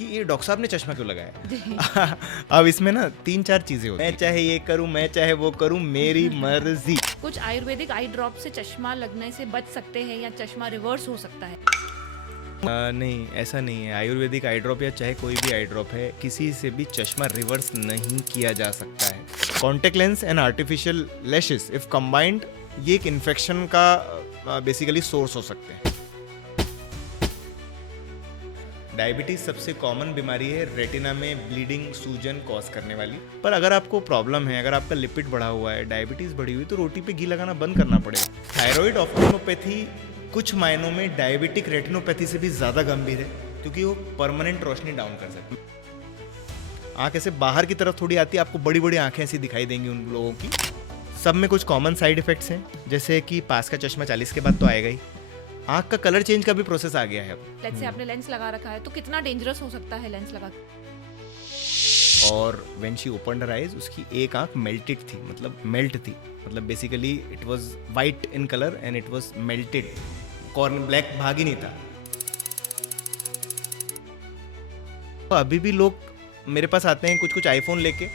कि ये डॉक्टर साहब ने चश्मा क्यों लगाया। अब इसमें ना 3-4 चीजें होती हैं, मैं चाहे ये करूं, मैं चाहे वो करूं, मेरी मर्जी। कुछ आयुर्वेदिक आई ड्रॉप से चश्मा लगने से बच सकते हैं या चश्मा रिवर्स हो सकता है? नहीं, ऐसा नहीं है। आयुर्वेदिक आई ड्रॉप या चाहे कोई भी आई ड्रॉप है, किसी से भी चश्मा रिवर्स नहीं किया जा सकता है। Contact lens and artificial lashes if combined, ये एक इन्फेक्शन का बेसिकली सोर्स हो सकते हैं। डायबिटीज सबसे कॉमन बीमारी है रेटिना में ब्लीडिंग, सूजन कॉज करने वाली। पर अगर आपको प्रॉब्लम है, अगर आपका लिपिड बढ़ा हुआ है, डायबिटीज बढ़ी हुई, तो रोटी पे घी लगाना बंद करना पड़ेगा। थायराइड ऑप्थेल्मोपैथी कुछ मायनों में डायबिटिक रेटिनोपैथी से भी ज़्यादा गंभीर है, क्योंकि वो परमानेंट रोशनी डाउन कर सकती है। आँख ऐसे बाहर की तरफ थोड़ी आती है, आपको बड़ी बड़ी आँखें ऐसी दिखाई देंगी उन लोगों की। सब में कुछ कॉमन साइड इफेक्ट्स हैं, जैसे कि पास का चश्मा 40 के बाद तो आएगा ही। आँख का कलर चेंज का भी प्रोसेस आ गया है अब। लेट्स से आपने लेंस लगा रखा है, तो कितना डेंजरस हो सकता है लेंस लगा के? और when she opened her eyes, उसकी एक आंख मेल्टेड थी, मतलब मेल्ट थी, मतलब basically it was white in colour and it was melted. Corn black भाग ही नहीं था। तो अभी भी लोग मेरे पास आते हैं कुछ आईफोन लेके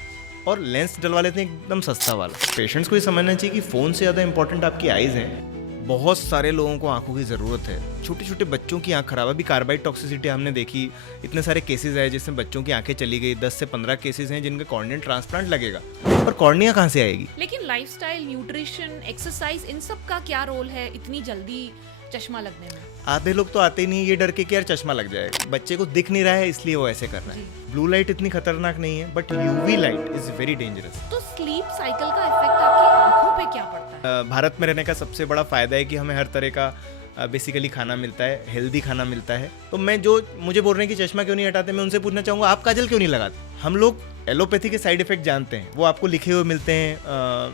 और लेंस डलवा लेते हैं एकदम सस्ता वाला। पेशेंट्स को ये समझना चाहिए कि फ़ोन से ज़्यादा इंपॉर्टेंट आपकी आइज़ हैं। बहुत सारे लोगों को आंखों की ज़रूरत है। छोटे छोटे बच्चों की आंख खराब है। अभी कार्बाइड टॉक्सिसिटी हमने देखी, इतने सारे केसेस आए जिसमें बच्चों की आंखें चली गई। 10 से 15 केसेस हैं जिनका कॉर्निया ट्रांसप्लांट लगेगा, पर कॉर्निया कहाँ से आएगी? लेकिन लाइफस्टाइल, न्यूट्रिशन, एक्सरसाइज, इन सब का क्या रोल है इतनी जल्दी चश्मा लगने में? आधे लोग तो आते ही नहीं, ये डर के कि यार चश्मा लग जाएगा। बच्चे को दिख नहीं रहा है इसलिए वो ऐसे कर रहा है। ब्लू लाइट इतनी खतरनाक नहीं है, but UV light is very dangerous. तो स्लीप साइकिल का इफेक्ट आपकी आंखों पे क्या पड़ता है? भारत में रहने का सबसे बड़ा फायदा है कि हमें हर तरह का बेसिकली खाना मिलता है, हेल्दी खाना मिलता है। तो मैं जो मुझे बोल रहे हैं कि चश्मा क्यों नहीं हटाते, मैं उनसे पूछना चाहूँगा आप काजल क्यों नहीं लगाते? हम लोग एलोपैथी के साइड इफेक्ट जानते हैं, वो आपको लिखे हुए मिलते हैं,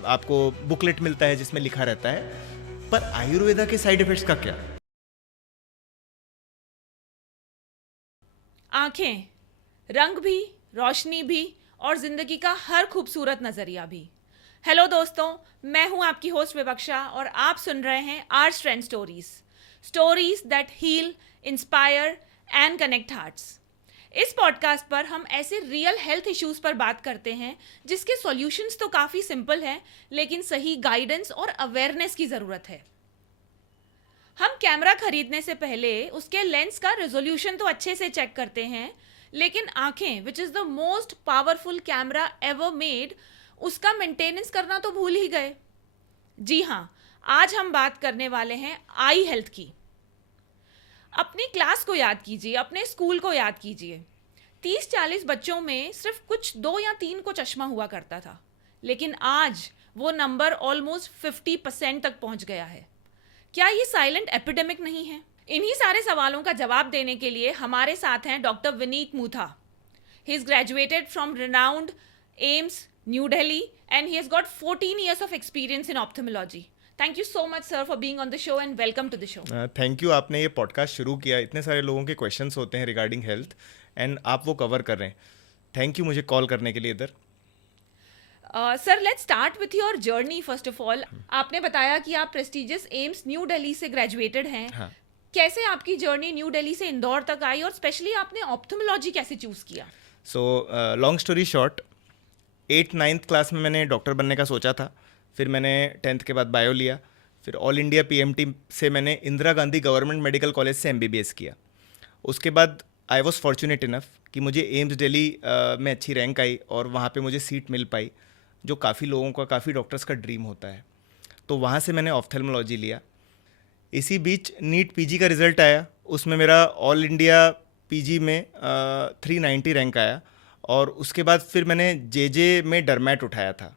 आपको बुकलेट मिलता है जिसमें लिखा रहता है। पर आयुर्वेदा के साइड इफेक्ट्स का क्या? आंखें, रंग भी, रोशनी भी और जिंदगी का हर खूबसूरत नजरिया भी। हेलो दोस्तों, मैं हूं आपकी होस्ट विवक्षा और आप सुन रहे हैं our strength stories, stories that heal, inspire and connect hearts. इस पॉडकास्ट पर हम ऐसे रियल हेल्थ इश्यूज पर बात करते हैं जिसके सॉल्यूशंस तो काफ़ी सिंपल हैं, लेकिन सही गाइडेंस और अवेयरनेस की ज़रूरत है। हम कैमरा खरीदने से पहले उसके लेंस का रेजोल्यूशन तो अच्छे से चेक करते हैं, लेकिन आंखें, which is the most powerful camera ever made, उसका मेंटेनेंस करना तो भूल ही गए। जी हाँ, आज हम बात करने वाले हैं आई हेल्थ की। अपनी क्लास को याद कीजिए, अपने स्कूल को याद कीजिए। 30-40 बच्चों में सिर्फ कुछ 2 या 3 को चश्मा हुआ करता था, लेकिन आज वो नंबर ऑलमोस्ट 50% तक पहुंच गया है। क्या ये साइलेंट एपिडेमिक नहीं है? इन्हीं सारे सवालों का जवाब देने के लिए हमारे साथ हैं doctor Vineet Mutha. He is graduated from renowned AIIMS new Delhi and he has got 14 years of experience in ophthalmology. Thank you so much sir for being on the show and welcome to the show. Thank you, आपने ये podcast शुरू किया। इतने सारे लोगों के questions होते हैं रिगार्डिंग हेल्थ एंड आप वो कवर कर रहे हैं। थैंक यू मुझे कॉल करने के लिए इधर। Sir, let's start with your journey first of all. आपने बताया कि आप प्रेस्टिजियस एम्स न्यू दिल्ली से ग्रेजुएटेड हैं। हाँ। कैसे आपकी जर्नी न्यू दिल्ली से इंदौर तक आई और स्पेशली आपने ऑप्थेमोलॉजी कैसे चूज किया? So long story short, 8th-9th class में मैंने डॉक्टर बनने का सोचा था। फिर मैंने 10th के बाद बायो लिया। फिर ऑल इंडिया पीएमटी से मैंने Indira Gandhi government medical college से एमबीबीएस किया। उसके बाद आई वॉज फॉर्चुनेट इनफ कि मुझे एम्स दिल्ली में अच्छी रैंक आई और वहाँ पे मुझे सीट मिल पाई, जो काफ़ी लोगों का, काफ़ी डॉक्टर्स का ड्रीम होता है। तो वहाँ से मैंने ऑप्थेल्मोलॉजी लिया। इसी बीच नीट पीजी का रिज़ल्ट आया, उसमें मेरा ऑल इंडिया पीजी में 390 रैंक आया। और उसके बाद फिर मैंने जेजे में डरमैट उठाया था।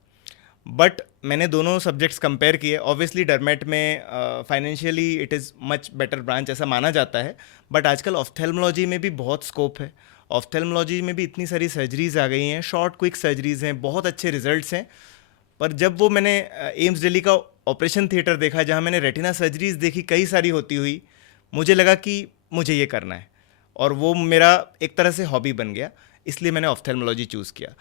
बट मैंने दोनों सब्जेक्ट्स कंपेयर किए। ऑब्वियसली डरमैट में financially it is much better branch ऐसा माना जाता है, बट आजकल ऑप्थेल्मोलॉजी में भी बहुत स्कोप है। ऑप्थेल्मोलॉजी में भी इतनी सारी सर्जरीज आ गई हैं, शॉर्ट क्विक सर्जरीज हैं, बहुत अच्छे रिजल्ट्स हैं। पर जब वो मैंने एम्स दिल्ली का ऑपरेशन थिएटर देखा, जहाँ मैंने रेटिना सर्जरीज देखी कई सारी होती हुई, मुझे लगा कि मुझे ये करना है और वो मेरा एक तरह से हॉबी बन गया। इसलिए मैंने ऑप्थेल्मोलॉजी चूज़ किया।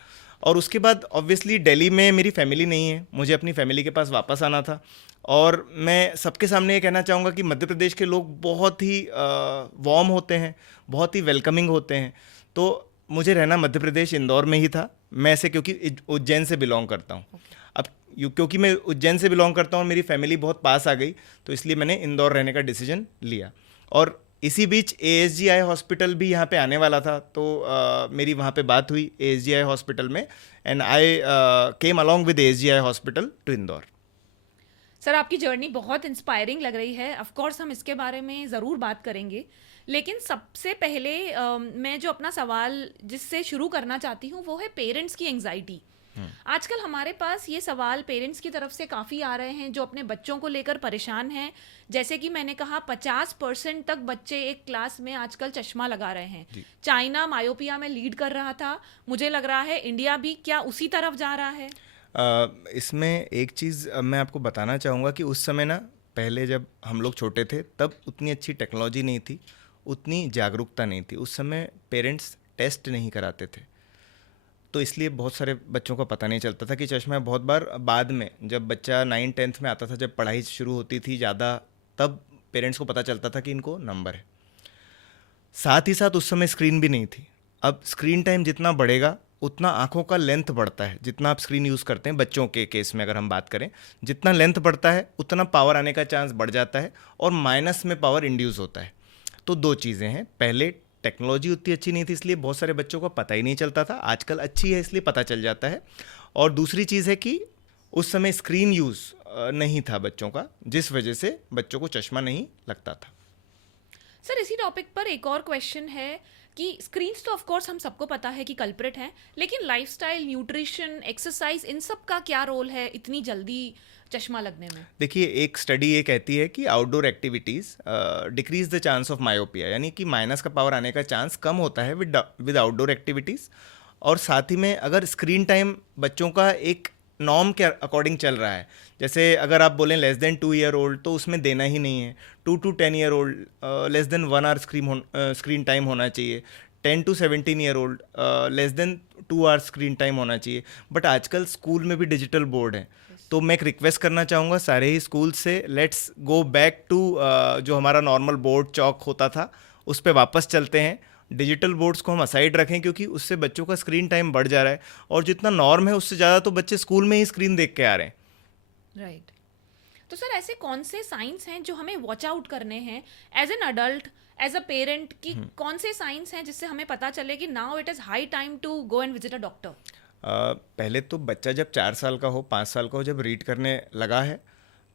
और उसके बाद ऑब्वियसली दिल्ली में मेरी फैमिली नहीं है, मुझे अपनी फैमिली के पास वापस आना था। और मैं सबके सामने ये कहना चाहूँगा कि मध्य प्रदेश के लोग बहुत ही वार्म होते हैं, बहुत ही वेलकमिंग होते हैं। तो मुझे रहना मध्य प्रदेश इंदौर में ही था। मैं ऐसे क्योंकि उज्जैन से बिलोंग करता हूँ। अब क्योंकि मैं उज्जैन से बिलोंग करता हूँ और मेरी फैमिली बहुत पास आ गई, तो इसलिए मैंने इंदौर रहने का डिसीजन लिया। और इसी बीच ASGI हॉस्पिटल भी यहाँ पे आने वाला था, तो मेरी वहाँ पे बात हुई ASGI हॉस्पिटल में, and I came along with ASGI hospital to Indore. Sir, आपकी जर्नी बहुत इंस्पायरिंग लग रही है। ऑफ कोर्स हम इसके बारे में ज़रूर बात करेंगे, लेकिन सबसे पहले मैं जो अपना सवाल जिससे शुरू करना चाहती हूँ वो है पेरेंट्स की एंग्जाइटी। आजकल हमारे पास ये सवाल पेरेंट्स की तरफ से काफ़ी आ रहे हैं जो अपने बच्चों को लेकर परेशान हैं। जैसे कि मैंने कहा 50% तक बच्चे एक क्लास में आजकल चश्मा लगा रहे हैं। चाइना मायोपिया में लीड कर रहा था, मुझे लग रहा है इंडिया भी क्या उसी तरफ जा रहा है? इसमें एक चीज़ मैं आपको बताना चाहूँगा कि उस समय ना, पहले जब हम लोग छोटे थे तब उतनी अच्छी टेक्नोलॉजी नहीं थी, उतनी जागरूकता नहीं थी। उस समय पेरेंट्स टेस्ट नहीं कराते थे, तो इसलिए बहुत सारे बच्चों को पता नहीं चलता था कि चश्मा है। बहुत बार बाद में जब बच्चा 9th-10th में आता था, जब पढ़ाई शुरू होती थी ज़्यादा, तब पेरेंट्स को पता चलता था कि इनको नंबर है। साथ ही साथ उस समय स्क्रीन भी नहीं थी। अब स्क्रीन टाइम जितना बढ़ेगा उतना आँखों का लेंथ बढ़ता है। जितना आप स्क्रीन यूज़ करते हैं, बच्चों के केस में अगर हम बात करें, जितना लेंथ बढ़ता है उतना पावर आने का चांस बढ़ जाता है और माइनस में पावर इंड्यूस होता है। तो दो चीज़ें हैं, पहले टेक्नोलॉजी उतनी अच्छी नहीं थी इसलिए बहुत सारे बच्चों को पता ही नहीं चलता था, आजकल अच्छी है इसलिए पता चल जाता है। और दूसरी चीज़ है कि उस समय स्क्रीन यूज़ नहीं था बच्चों का, जिस वजह से बच्चों को चश्मा नहीं लगता था। सर, इसी टॉपिक पर एक और क्वेश्चन है कि स्क्रीन्स तो ऑफ कोर्स हम सबको पता है कि कल्प्रिट हैं, लेकिन लाइफस्टाइल, न्यूट्रिशन, एक्सरसाइज, इन सब का क्या रोल है इतनी जल्दी चश्मा लगने में? देखिए, एक स्टडी ये कहती है कि outdoor activities decrease the chance of myopia, यानी कि माइनस का पावर आने का चांस कम होता है विद आउटडोर एक्टिविटीज़। और साथ ही में अगर स्क्रीन टाइम बच्चों का एक नॉर्म के अकॉर्डिंग चल रहा है, जैसे अगर आप बोलें लेस देन 2 ईयर ओल्ड, तो उसमें देना ही नहीं है। 2 to 10 year old less than 1 hour screen time होना चाहिए। 10 to 17 year old less than 2 hour screen time होना चाहिए। बट आजकल स्कूल में भी डिजिटल बोर्ड है, तो मैं एक रिक्वेस्ट करना चाहूँगा सारे ही स्कूल से, लेट्स गो बैक टू जो हमारा नॉर्मल बोर्ड चौक होता था उस पर वापस चलते हैं। डिजिटल बोर्ड्स को हम असाइड रखें, क्योंकि उससे बच्चों का स्क्रीन टाइम बढ़ जा रहा है और जितना नॉर्म है उससे ज़्यादा तो बच्चे स्कूल में ही स्क्रीन देख के आ रहे हैं। राइट। तो सर, ऐसे कौन से साइंस हैं जो हमें वॉच आउट करने हैं as an adult, as a parent, कि कौन से साइंस हैं जिससे हमें पता चले कि now it is high time to go and visit a doctor? पहले तो बच्चा जब 4 साल का हो, 5 साल का हो, जब रीड करने लगा है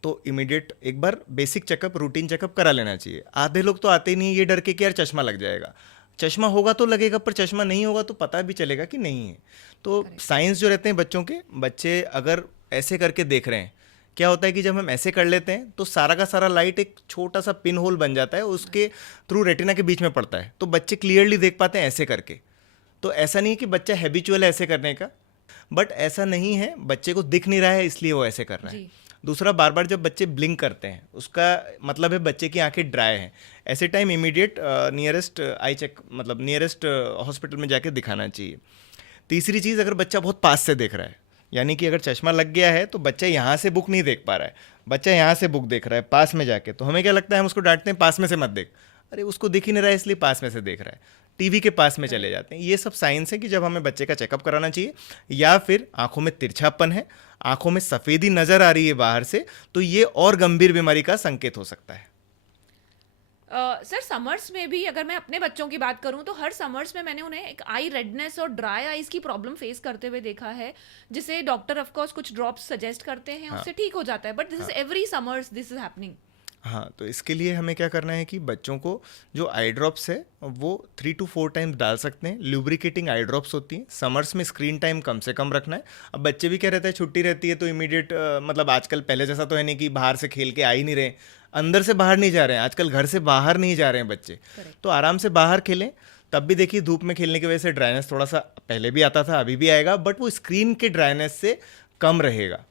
तो इमीडिएट एक बार बेसिक चेकअप, रूटीन चेकअप करा लेना चाहिए। आधे लोग तो आते ही नहीं, ये डर के कि यार चश्मा लग जाएगा। चश्मा होगा तो लगेगा, पर चश्मा नहीं होगा तो पता भी चलेगा कि नहीं है। तो साइंस जो रहते हैं बच्चों के, बच्चे अगर ऐसे करके देख रहे हैं, क्या होता है कि जब हम ऐसे कर लेते हैं तो सारा का सारा लाइट एक छोटा सा पिन होल बन जाता है, उसके थ्रू रेटिना के बीच में पड़ता है, तो बच्चे क्लियरली देख पाते हैं ऐसे करके। तो ऐसा नहीं है कि बच्चा हैबिचुअल है ऐसे करने का, बट ऐसा नहीं है, बच्चे को दिख नहीं रहा है इसलिए वो ऐसे कर रहा है। दूसरा, बार बार जब बच्चे ब्लिंक करते हैं उसका मतलब है बच्चे की आंखें ड्राई हैं। ऐसे time immediate nearest eye check, मतलब नियरेस्ट हॉस्पिटल में जाके दिखाना चाहिए। तीसरी चीज़, अगर बच्चा बहुत पास से देख रहा है, यानी कि अगर चश्मा लग गया है तो बच्चा यहाँ से बुक नहीं देख पा रहा है, बच्चा यहाँ से बुक देख रहा है पास में जाके, तो हमें क्या लगता है, हम उसको डांटते हैं पास में से मत देख। अरे उसको दिख ही नहीं रहा है इसलिए पास में से देख रहा है, टीवी के पास में चले जाते हैं। ये सब साइंस है कि जब हमें बच्चे का चेकअप कराना चाहिए, या फिर आंखों में तिरछापन है, आंखों में सफ़ेदी नज़र आ रही है बाहर से, तो ये और गंभीर बीमारी का संकेत हो सकता है। सर, समर्स में भी अगर मैं अपने बच्चों की बात करूं तो हर समर्स में मैंने उन्हें एक आई रेडनेस और ड्राई आईज की प्रॉब्लम फेस करते हुए देखा है, जिसे डॉक्टर ऑफ कोर्स कुछ ड्रॉप्स सजेस्ट करते हैं, उससे ठीक हो जाता है, but this is every summers this is happening. हाँ, तो इसके लिए हमें क्या करना है कि बच्चों को जो आई ड्रॉप्स है वो 3 to 4 टाइम्स डाल सकते हैं। ल्यूब्रिकेटिंग आई ड्रॉप्स होती हैं। समर्स में स्क्रीन टाइम कम से कम रखना है। अब बच्चे भी क्या रहता है, छुट्टी रहती है तो इमीडिएट मतलब आजकल पहले जैसा तो है नहीं कि बाहर से खेल के आ ही नहीं रहे, अंदर से बाहर नहीं जा रहे हैं, आजकल घर से बाहर नहीं जा रहे हैं बच्चे। तो आराम से बाहर खेलें। तब भी देखिए, धूप में खेलने की वजह से ड्राइनेस थोड़ा सा पहले भी आता था, अभी भी आएगा, बट वो स्क्रीन के ड्राइनेस से कम रहेगा।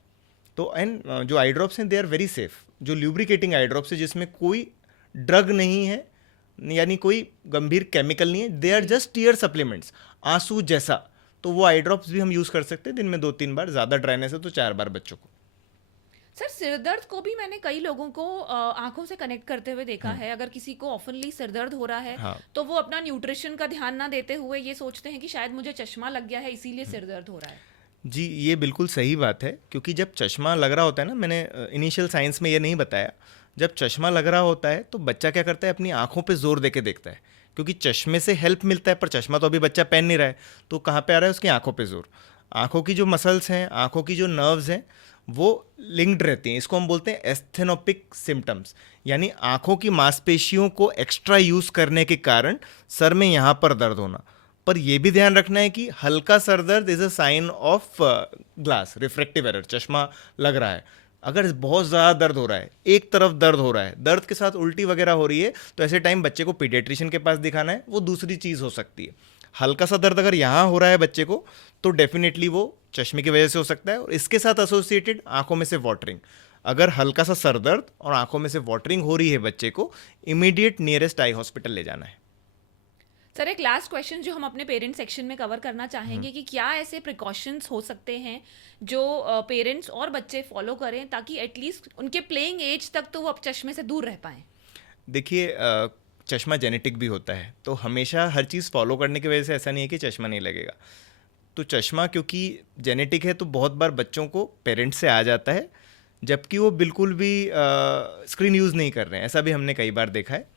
तो एंड जो आई ड्रॉप्स हैं दे आर वेरी सेफ। जो ल्यूब्रिकेटिंग आई ड्रॉप्स है जिसमें कोई ड्रग नहीं है, यानी कोई गंभीर केमिकल नहीं है, they are just tear supplements, आंसू जैसा, तो वो आई ड्रॉप्स भी हम यूज़ कर सकते हैं दिन में 2-3 बार। ज़्यादा ड्राइनेस है तो 4 बार बच्चों को। सर सिर दर्द को भी मैंने कई लोगों को आंखों से कनेक्ट करते हुए देखा है। अगर किसी को ऑफनली सिर दर्द हो रहा है हाँ तो वो अपना न्यूट्रिशन का ध्यान ना देते हुए ये सोचते हैं कि शायद मुझे चश्मा लग गया है इसीलिए सिर दर्द हो रहा है। जी, ये बिल्कुल सही बात है, क्योंकि जब चश्मा लग रहा होता है ना, मैंने इनिशियल साइंस में ये नहीं बताया, जब चश्मा लग रहा होता है तो बच्चा क्या करता है, अपनी आंखों पे जोर दे के देखता है, क्योंकि चश्मे से हेल्प मिलता है, पर चश्मा तो अभी बच्चा पहन नहीं रहा है, तो कहाँ पे आ रहा है, उसकी आंखों पे जोर। आंखों की जो मसल्स हैं, आंखों की जो नर्व्स हैं, वो लिंक्ड रहती हैं। इसको हम बोलते हैं एस्थेनोपिक सिम्टम्स, यानी आंखों की मांसपेशियों को एक्स्ट्रा यूज करने के कारण सर में यहाँ पर दर्द होना। पर यह भी ध्यान रखना है कि हल्का सर दर्द is a sign of glass refractive error, चश्मा लग रहा है। अगर बहुत ज़्यादा दर्द हो रहा है, एक तरफ दर्द हो रहा है, दर्द के साथ उल्टी वगैरह हो रही है, तो ऐसे टाइम बच्चे को पीडियाट्रिशियन के पास दिखाना है, वो दूसरी चीज़ हो सकती है। हल्का सा दर्द अगर यहाँ हो रहा है बच्चे को, तो डेफिनेटली वो चश्मे की वजह से हो सकता है, और इसके साथ एसोसिएटेड आंखों में से वाटरिंग। अगर हल्का सा सर दर्द और आंखों में से वाटरिंग हो रही है बच्चे को, इमीडिएट नियरेस्ट आई हॉस्पिटल ले जाना है। सर एक लास्ट क्वेश्चन जो हम अपने पेरेंट सेक्शन में कवर करना चाहेंगे कि क्या ऐसे प्रिकॉशंस हो सकते हैं जो पेरेंट्स और बच्चे फॉलो करें ताकि एटलीस्ट उनके प्लेइंग एज तक तो वो अब चश्मे से दूर रह पाएं। देखिए, चश्मा जेनेटिक भी होता है, तो हमेशा हर चीज़ फॉलो करने की वजह से ऐसा नहीं है कि चश्मा नहीं लगेगा। तो चश्मा क्योंकि जेनेटिक है, तो बहुत बार बच्चों को पेरेंट्स से आ जाता है, जबकि वो बिल्कुल भी स्क्रीन यूज़ नहीं कर रहे हैं, ऐसा भी हमने कई बार देखा है।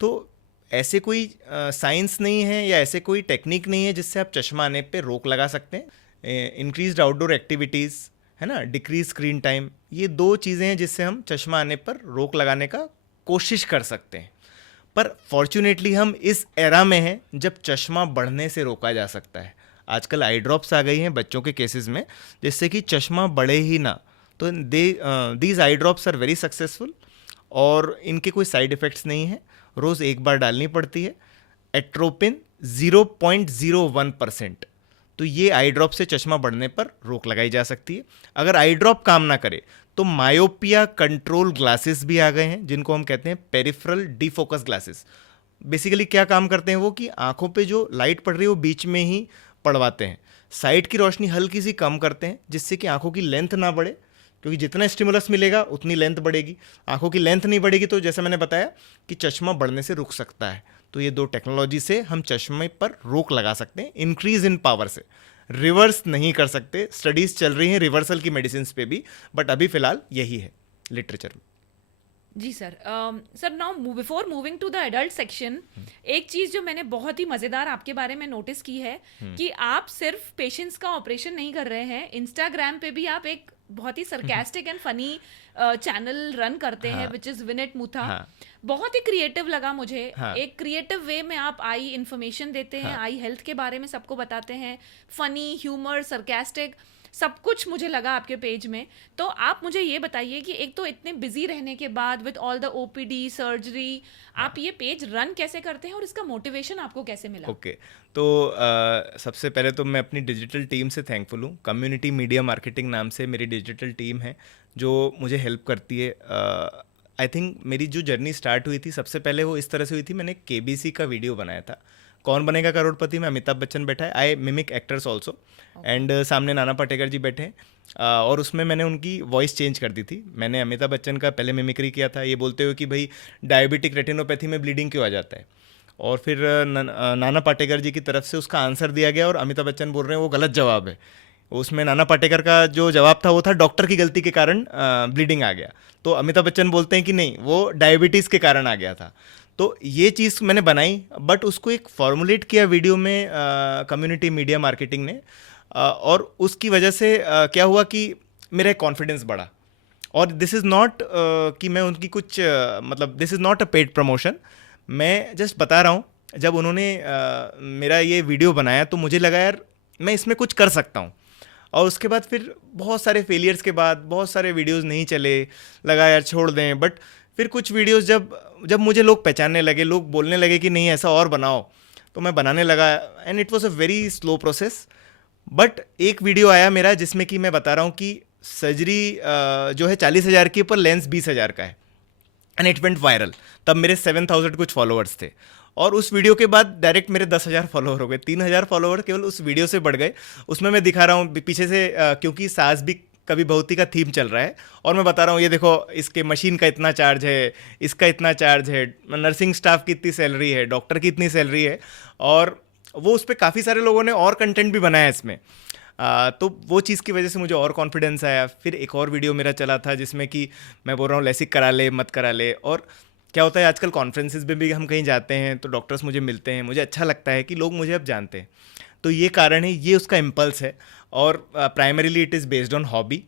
तो ऐसे कोई साइंस नहीं है या ऐसे कोई टेक्निक नहीं है जिससे आप चश्मा आने पे रोक लगा सकते हैं। इंक्रीज्ड आउटडोर एक्टिविटीज़ है ना, डिक्रीज स्क्रीन टाइम, ये दो चीज़ें हैं जिससे हम चश्मा आने पर रोक लगाने का कोशिश कर सकते हैं। पर फॉर्चुनेटली हम इस एरा में हैं जब चश्मा बढ़ने से रोका जा सकता है। आजकल आई ड्रॉप्स आ गई हैं बच्चों के केसेस में, जिससे कि चश्मा बढ़े ही ना। तो these eye drops are very successful, और इनके कोई साइड इफ़ेक्ट्स नहीं हैं। रोज़ एक बार डालनी पड़ती है। एट्रोपिन 0.01%। तो ये आई ड्रॉप से चश्मा बढ़ने पर रोक लगाई जा सकती है। अगर आई ड्रॉप काम ना करे तो मायोपिया कंट्रोल ग्लासेस भी आ गए हैं, जिनको हम कहते हैं पेरिफेरल डिफोकस ग्लासेस। बेसिकली क्या काम करते हैं वो, कि आंखों पे जो लाइट पड़ रही है वो बीच में ही पड़वाते हैं, साइड की रोशनी हल्की सी कम करते हैं, जिससे कि आंखों की लेंथ ना बढ़े, क्योंकि जितना स्टिमुलस मिलेगा उतनी लेंथ बढ़ेगी। आंखों की लेंथ नहीं बढ़ेगी तो जैसे मैंने बताया कि चश्मा बढ़ने से रुक सकता है। तो ये दो टेक्नोलॉजी से हम चश्मे पर रोक लगा सकते हैं, इंक्रीज इन पावर से। रिवर्स नहीं कर सकते, स्टडीज चल रही हैं रिवर्सल की मेडिसिन पे भी, बट अभी फिलहाल यही है लिटरेचर में। जी sir. Sir now before moving to the adult section, एक चीज़ जो मैंने बहुत ही मज़ेदार आपके बारे में नोटिस की है कि आप सिर्फ पेशेंट्स का ऑपरेशन नहीं कर रहे हैं, इंस्टाग्राम पे भी आप एक बहुत ही sarcastic and funny channel run करते हैं, विच इज़ विनेट मुथा। हाँ। बहुत ही क्रिएटिव लगा मुझे। हाँ। एक क्रिएटिव वे में आप आई इन्फॉर्मेशन देते हैं, आई हेल्थ के बारे में सबको बताते हैं, फनी, ह्यूमर, सरकास्टिक, सब कुछ मुझे लगा आपके पेज में। तो आप मुझे ये बताइए कि एक तो इतने बिजी रहने के बाद with all the OPD surgery, आप ये पेज रन कैसे करते हैं और इसका मोटिवेशन आपको कैसे मिला? ओके, तो सबसे पहले तो मैं अपनी डिजिटल टीम से थैंकफुल हूँ। कम्युनिटी मीडिया मार्केटिंग नाम से मेरी डिजिटल टीम है जो मुझे हेल्प करती है। आई थिंक मेरी जो जर्नी स्टार्ट हुई थी, सबसे पहले वो इस तरह से हुई थी, मैंने केबीसी का वीडियो बनाया था, कौन बनेगा करोड़पति में अमिताभ बच्चन बैठा है, आई मिमिक एक्टर्स ऑल्सो, एंड सामने नाना पाटेकर जी बैठे हैं, और उसमें मैंने उनकी वॉइस चेंज कर दी थी। मैंने अमिताभ बच्चन का पहले मिमिक्री किया था, ये बोलते हुए कि भाई डायबिटिक रेटिनोपैथी में ब्लीडिंग क्यों आ जाता है, और फिर नाना पाटेकर जी की तरफ से उसका आंसर दिया गया, और अमिताभ बच्चन बोल रहे हैं वो गलत जवाब है। उसमें नाना पाटेकर का जो जवाब था वो था डॉक्टर की गलती के कारण ब्लीडिंग आ गया, तो अमिताभ बच्चन बोलते हैं कि नहीं, वो डायबिटीज़ के कारण आ गया था। तो ये चीज़ मैंने बनाई, बट उसको एक फॉर्मुलेट किया वीडियो में कम्युनिटी मीडिया मार्केटिंग ने, और उसकी वजह से क्या हुआ कि मेरा कॉन्फिडेंस बढ़ा। और दिस इज़ नॉट कि मैं उनकी कुछ मतलब this is not a paid promotion, मैं जस्ट बता रहा हूँ। जब उन्होंने मेरा ये वीडियो बनाया तो मुझे लगा यार मैं इसमें कुछ कर सकता हूँ। और उसके बाद फिर बहुत सारे फेलियर्स के बाद बहुत सारे वीडियोस नहीं चले, लगा यार छोड़ दें। बट फिर कुछ वीडियोस जब मुझे लोग पहचानने लगे, लोग बोलने लगे कि नहीं ऐसा और बनाओ, तो मैं बनाने लगा, and it was a very slow process. But एक वीडियो आया मेरा जिसमें कि मैं बता रहा हूँ कि सर्जरी जो है 40,000 की, पर लेंस 20,000 का है, एंड इट वेंट वायरल। तब मेरे 7,000 कुछ फॉलोअर्स थे, और उस वीडियो के बाद डायरेक्ट मेरे 10,000 फॉलोअर हो गए। 3,000 फॉलोअर केवल उस वीडियो से बढ़ गए। उसमें मैं दिखा रहा हूँ पीछे से, क्योंकि सास भी कभी भौतिक का थीम चल रहा है और मैं बता रहा हूँ ये देखो इसके मशीन का इतना चार्ज है, इसका इतना चार्ज है, नर्सिंग स्टाफ की इतनी सैलरी है, डॉक्टर की इतनी सैलरी है, और वो उस पर काफ़ी सारे लोगों ने और कंटेंट भी बनाया इसमें। तो वो चीज़ की वजह से मुझे और कॉन्फिडेंस आया। फिर एक और वीडियो मेरा चला था जिसमें कि मैं बोल रहा हूँ लेसिक करा ले मत करा ले। और क्या होता है आजकल कॉन्फ्रेंसेस में भी हम कहीं जाते हैं तो डॉक्टर्स मुझे मिलते हैं, मुझे अच्छा लगता है कि लोग मुझे अब जानते हैं। तो ये कारण है, ये उसका इम्पल्स है। और primarily it is based on hobby,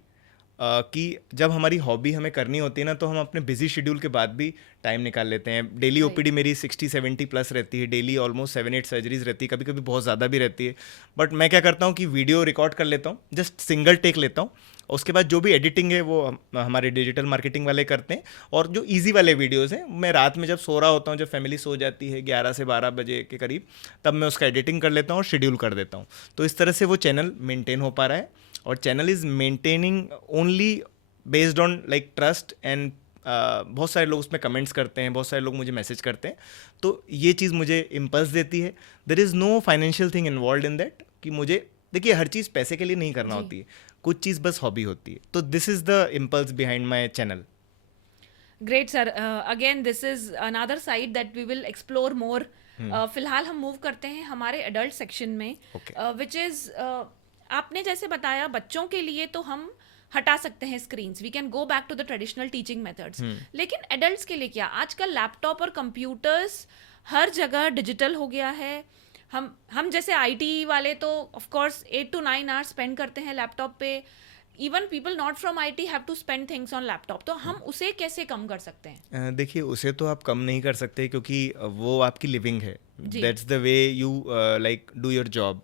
कि जब हमारी हॉबी हमें करनी होती है ना तो हम अपने बिजी शेड्यूल के बाद भी टाइम निकाल लेते हैं। Daily Right. ओपीडी मेरी 60-70 प्लस रहती है, डेली ऑलमोस्ट 7-8 सर्जरीज रहती है, कभी कभी बहुत ज़्यादा भी रहती है। बट मैं क्या करता हूँ कि वीडियो रिकॉर्ड कर लेता हूँ, जस्ट सिंगल टेक लेता हूँ, उसके बाद जो भी एडिटिंग है वो हमारे डिजिटल मार्केटिंग वाले करते हैं। और जो इजी वाले वीडियोस हैं मैं रात में जब सो रहा होता हूँ, जब फैमिली सो जाती है 11 से 12 बजे के करीब, तब मैं उसका एडिटिंग कर लेता हूँ और शेड्यूल कर देता हूँ। तो इस तरह से वो चैनल मेंटेन हो पा रहा है, और channel is maintaining only based on like trust and बहुत सारे लोग उसमें कमेंट्स करते हैं, बहुत सारे लोग मुझे मैसेज करते हैं, तो ये चीज़ मुझे इम्पल्स देती है। There is no financial thing involve in that, कि मुझे देखिए हर चीज़ पैसे के लिए नहीं करना जी। होती है, कुछ चीज़ बस हॉबी होती है। तो this is the impulse behind my channel. Great sir, again this is another side that we will explore more. फिलहाल हम मूव करते हैं हमारे एडल्ट सेक्शन में, Okay. विच इज आपने जैसे बताया बच्चों के लिए तो हम हटा सकते हैं screens, we can go back to the traditional teaching methods, लेकिन एडल्ट्स के लिए क्या? आजकल लैपटॉप और कंप्यूटर्स हर जगह डिजिटल हो गया है। हम जैसे आईटी वाले तो of course 8 to 9 hours spend करते हैं लैपटॉप पे। Even people not from IT have to spend things on laptop, तो हम उसे कैसे कम कर सकते हैं? देखिए उसे तो आप कम नहीं कर सकते, क्योंकि वो आपकी लिविंग है, जी। That's the way you like do your job.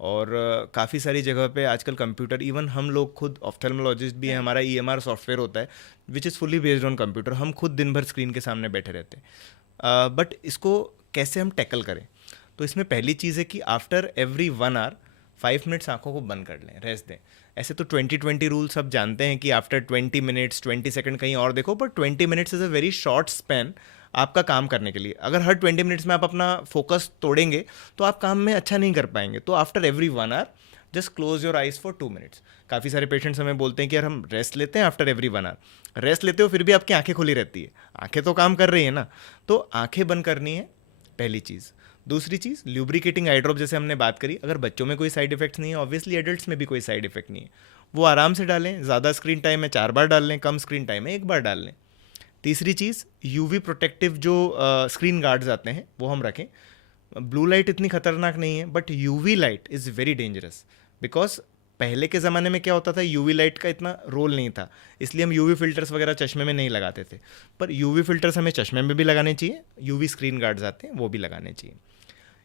और काफ़ी सारी जगह पे आजकल कंप्यूटर, इवन हम लोग खुद ऑफ्थेल्मोलॉजिस्ट भी हैं, हमारा ईएमआर सॉफ्टवेयर होता है which is fully based on computer. हम खुद दिन भर स्क्रीन के सामने बैठे रहते हैं। बट इसको कैसे हम टैकल करें? तो इसमें पहली चीज़ है कि आफ्टर एवरी 1 आवर 5 मिनट्स आंखों को बंद कर लें, रेस्ट दें। ऐसे तो 20-20 रूल सब जानते हैं कि आफ्टर 20 मिनट्स 20 सेकंड कहीं और देखो, but 20 minutes is a very short span आपका काम करने के लिए। अगर हर 20 मिनट्स में आप अपना फोकस तोड़ेंगे तो आप काम में अच्छा नहीं कर पाएंगे। तो after every 1 hour just close your eyes for 2 minutes. काफ़ी सारे पेशेंट्स हमें बोलते हैं कि यार हम रेस्ट लेते हैं आफ्टर एवरी 1 आवर। रेस्ट लेते हो फिर भी आपकी आंखें खुली रहती है, आंखें तो काम कर रही है ना। तो आंखें बंद करनी है, पहली चीज़। दूसरी चीज़, ल्यूब्रिकेटिंग आई ड्रॉप जैसे हमने बात करी, अगर बच्चों में कोई साइड इफेक्ट्स नहीं है, ऑब्वियसली एडल्ट्स में भी कोई साइड इफेक्ट नहीं है, वो आराम से डालें। ज़्यादा स्क्रीन टाइम है 4 बार डाल लें, कम स्क्रीन टाइम है 1 बार डाल लें। तीसरी चीज़, यूवी प्रोटेक्टिव जो स्क्रीन गार्ड्स आते हैं वो हम रखें। ब्लू लाइट इतनी खतरनाक नहीं है, but UV light is very dangerous, because पहले के ज़माने में क्या होता था, यूवी लाइट का इतना रोल नहीं था, इसलिए हम यूवी फिल्टर्स वगैरह चश्मे में नहीं लगाते थे। पर यूवी फिल्टर्स हमें चश्मे में भी लगाने चाहिए, यूवी स्क्रीन गार्ड्स आते हैं वो भी लगाने चाहिए।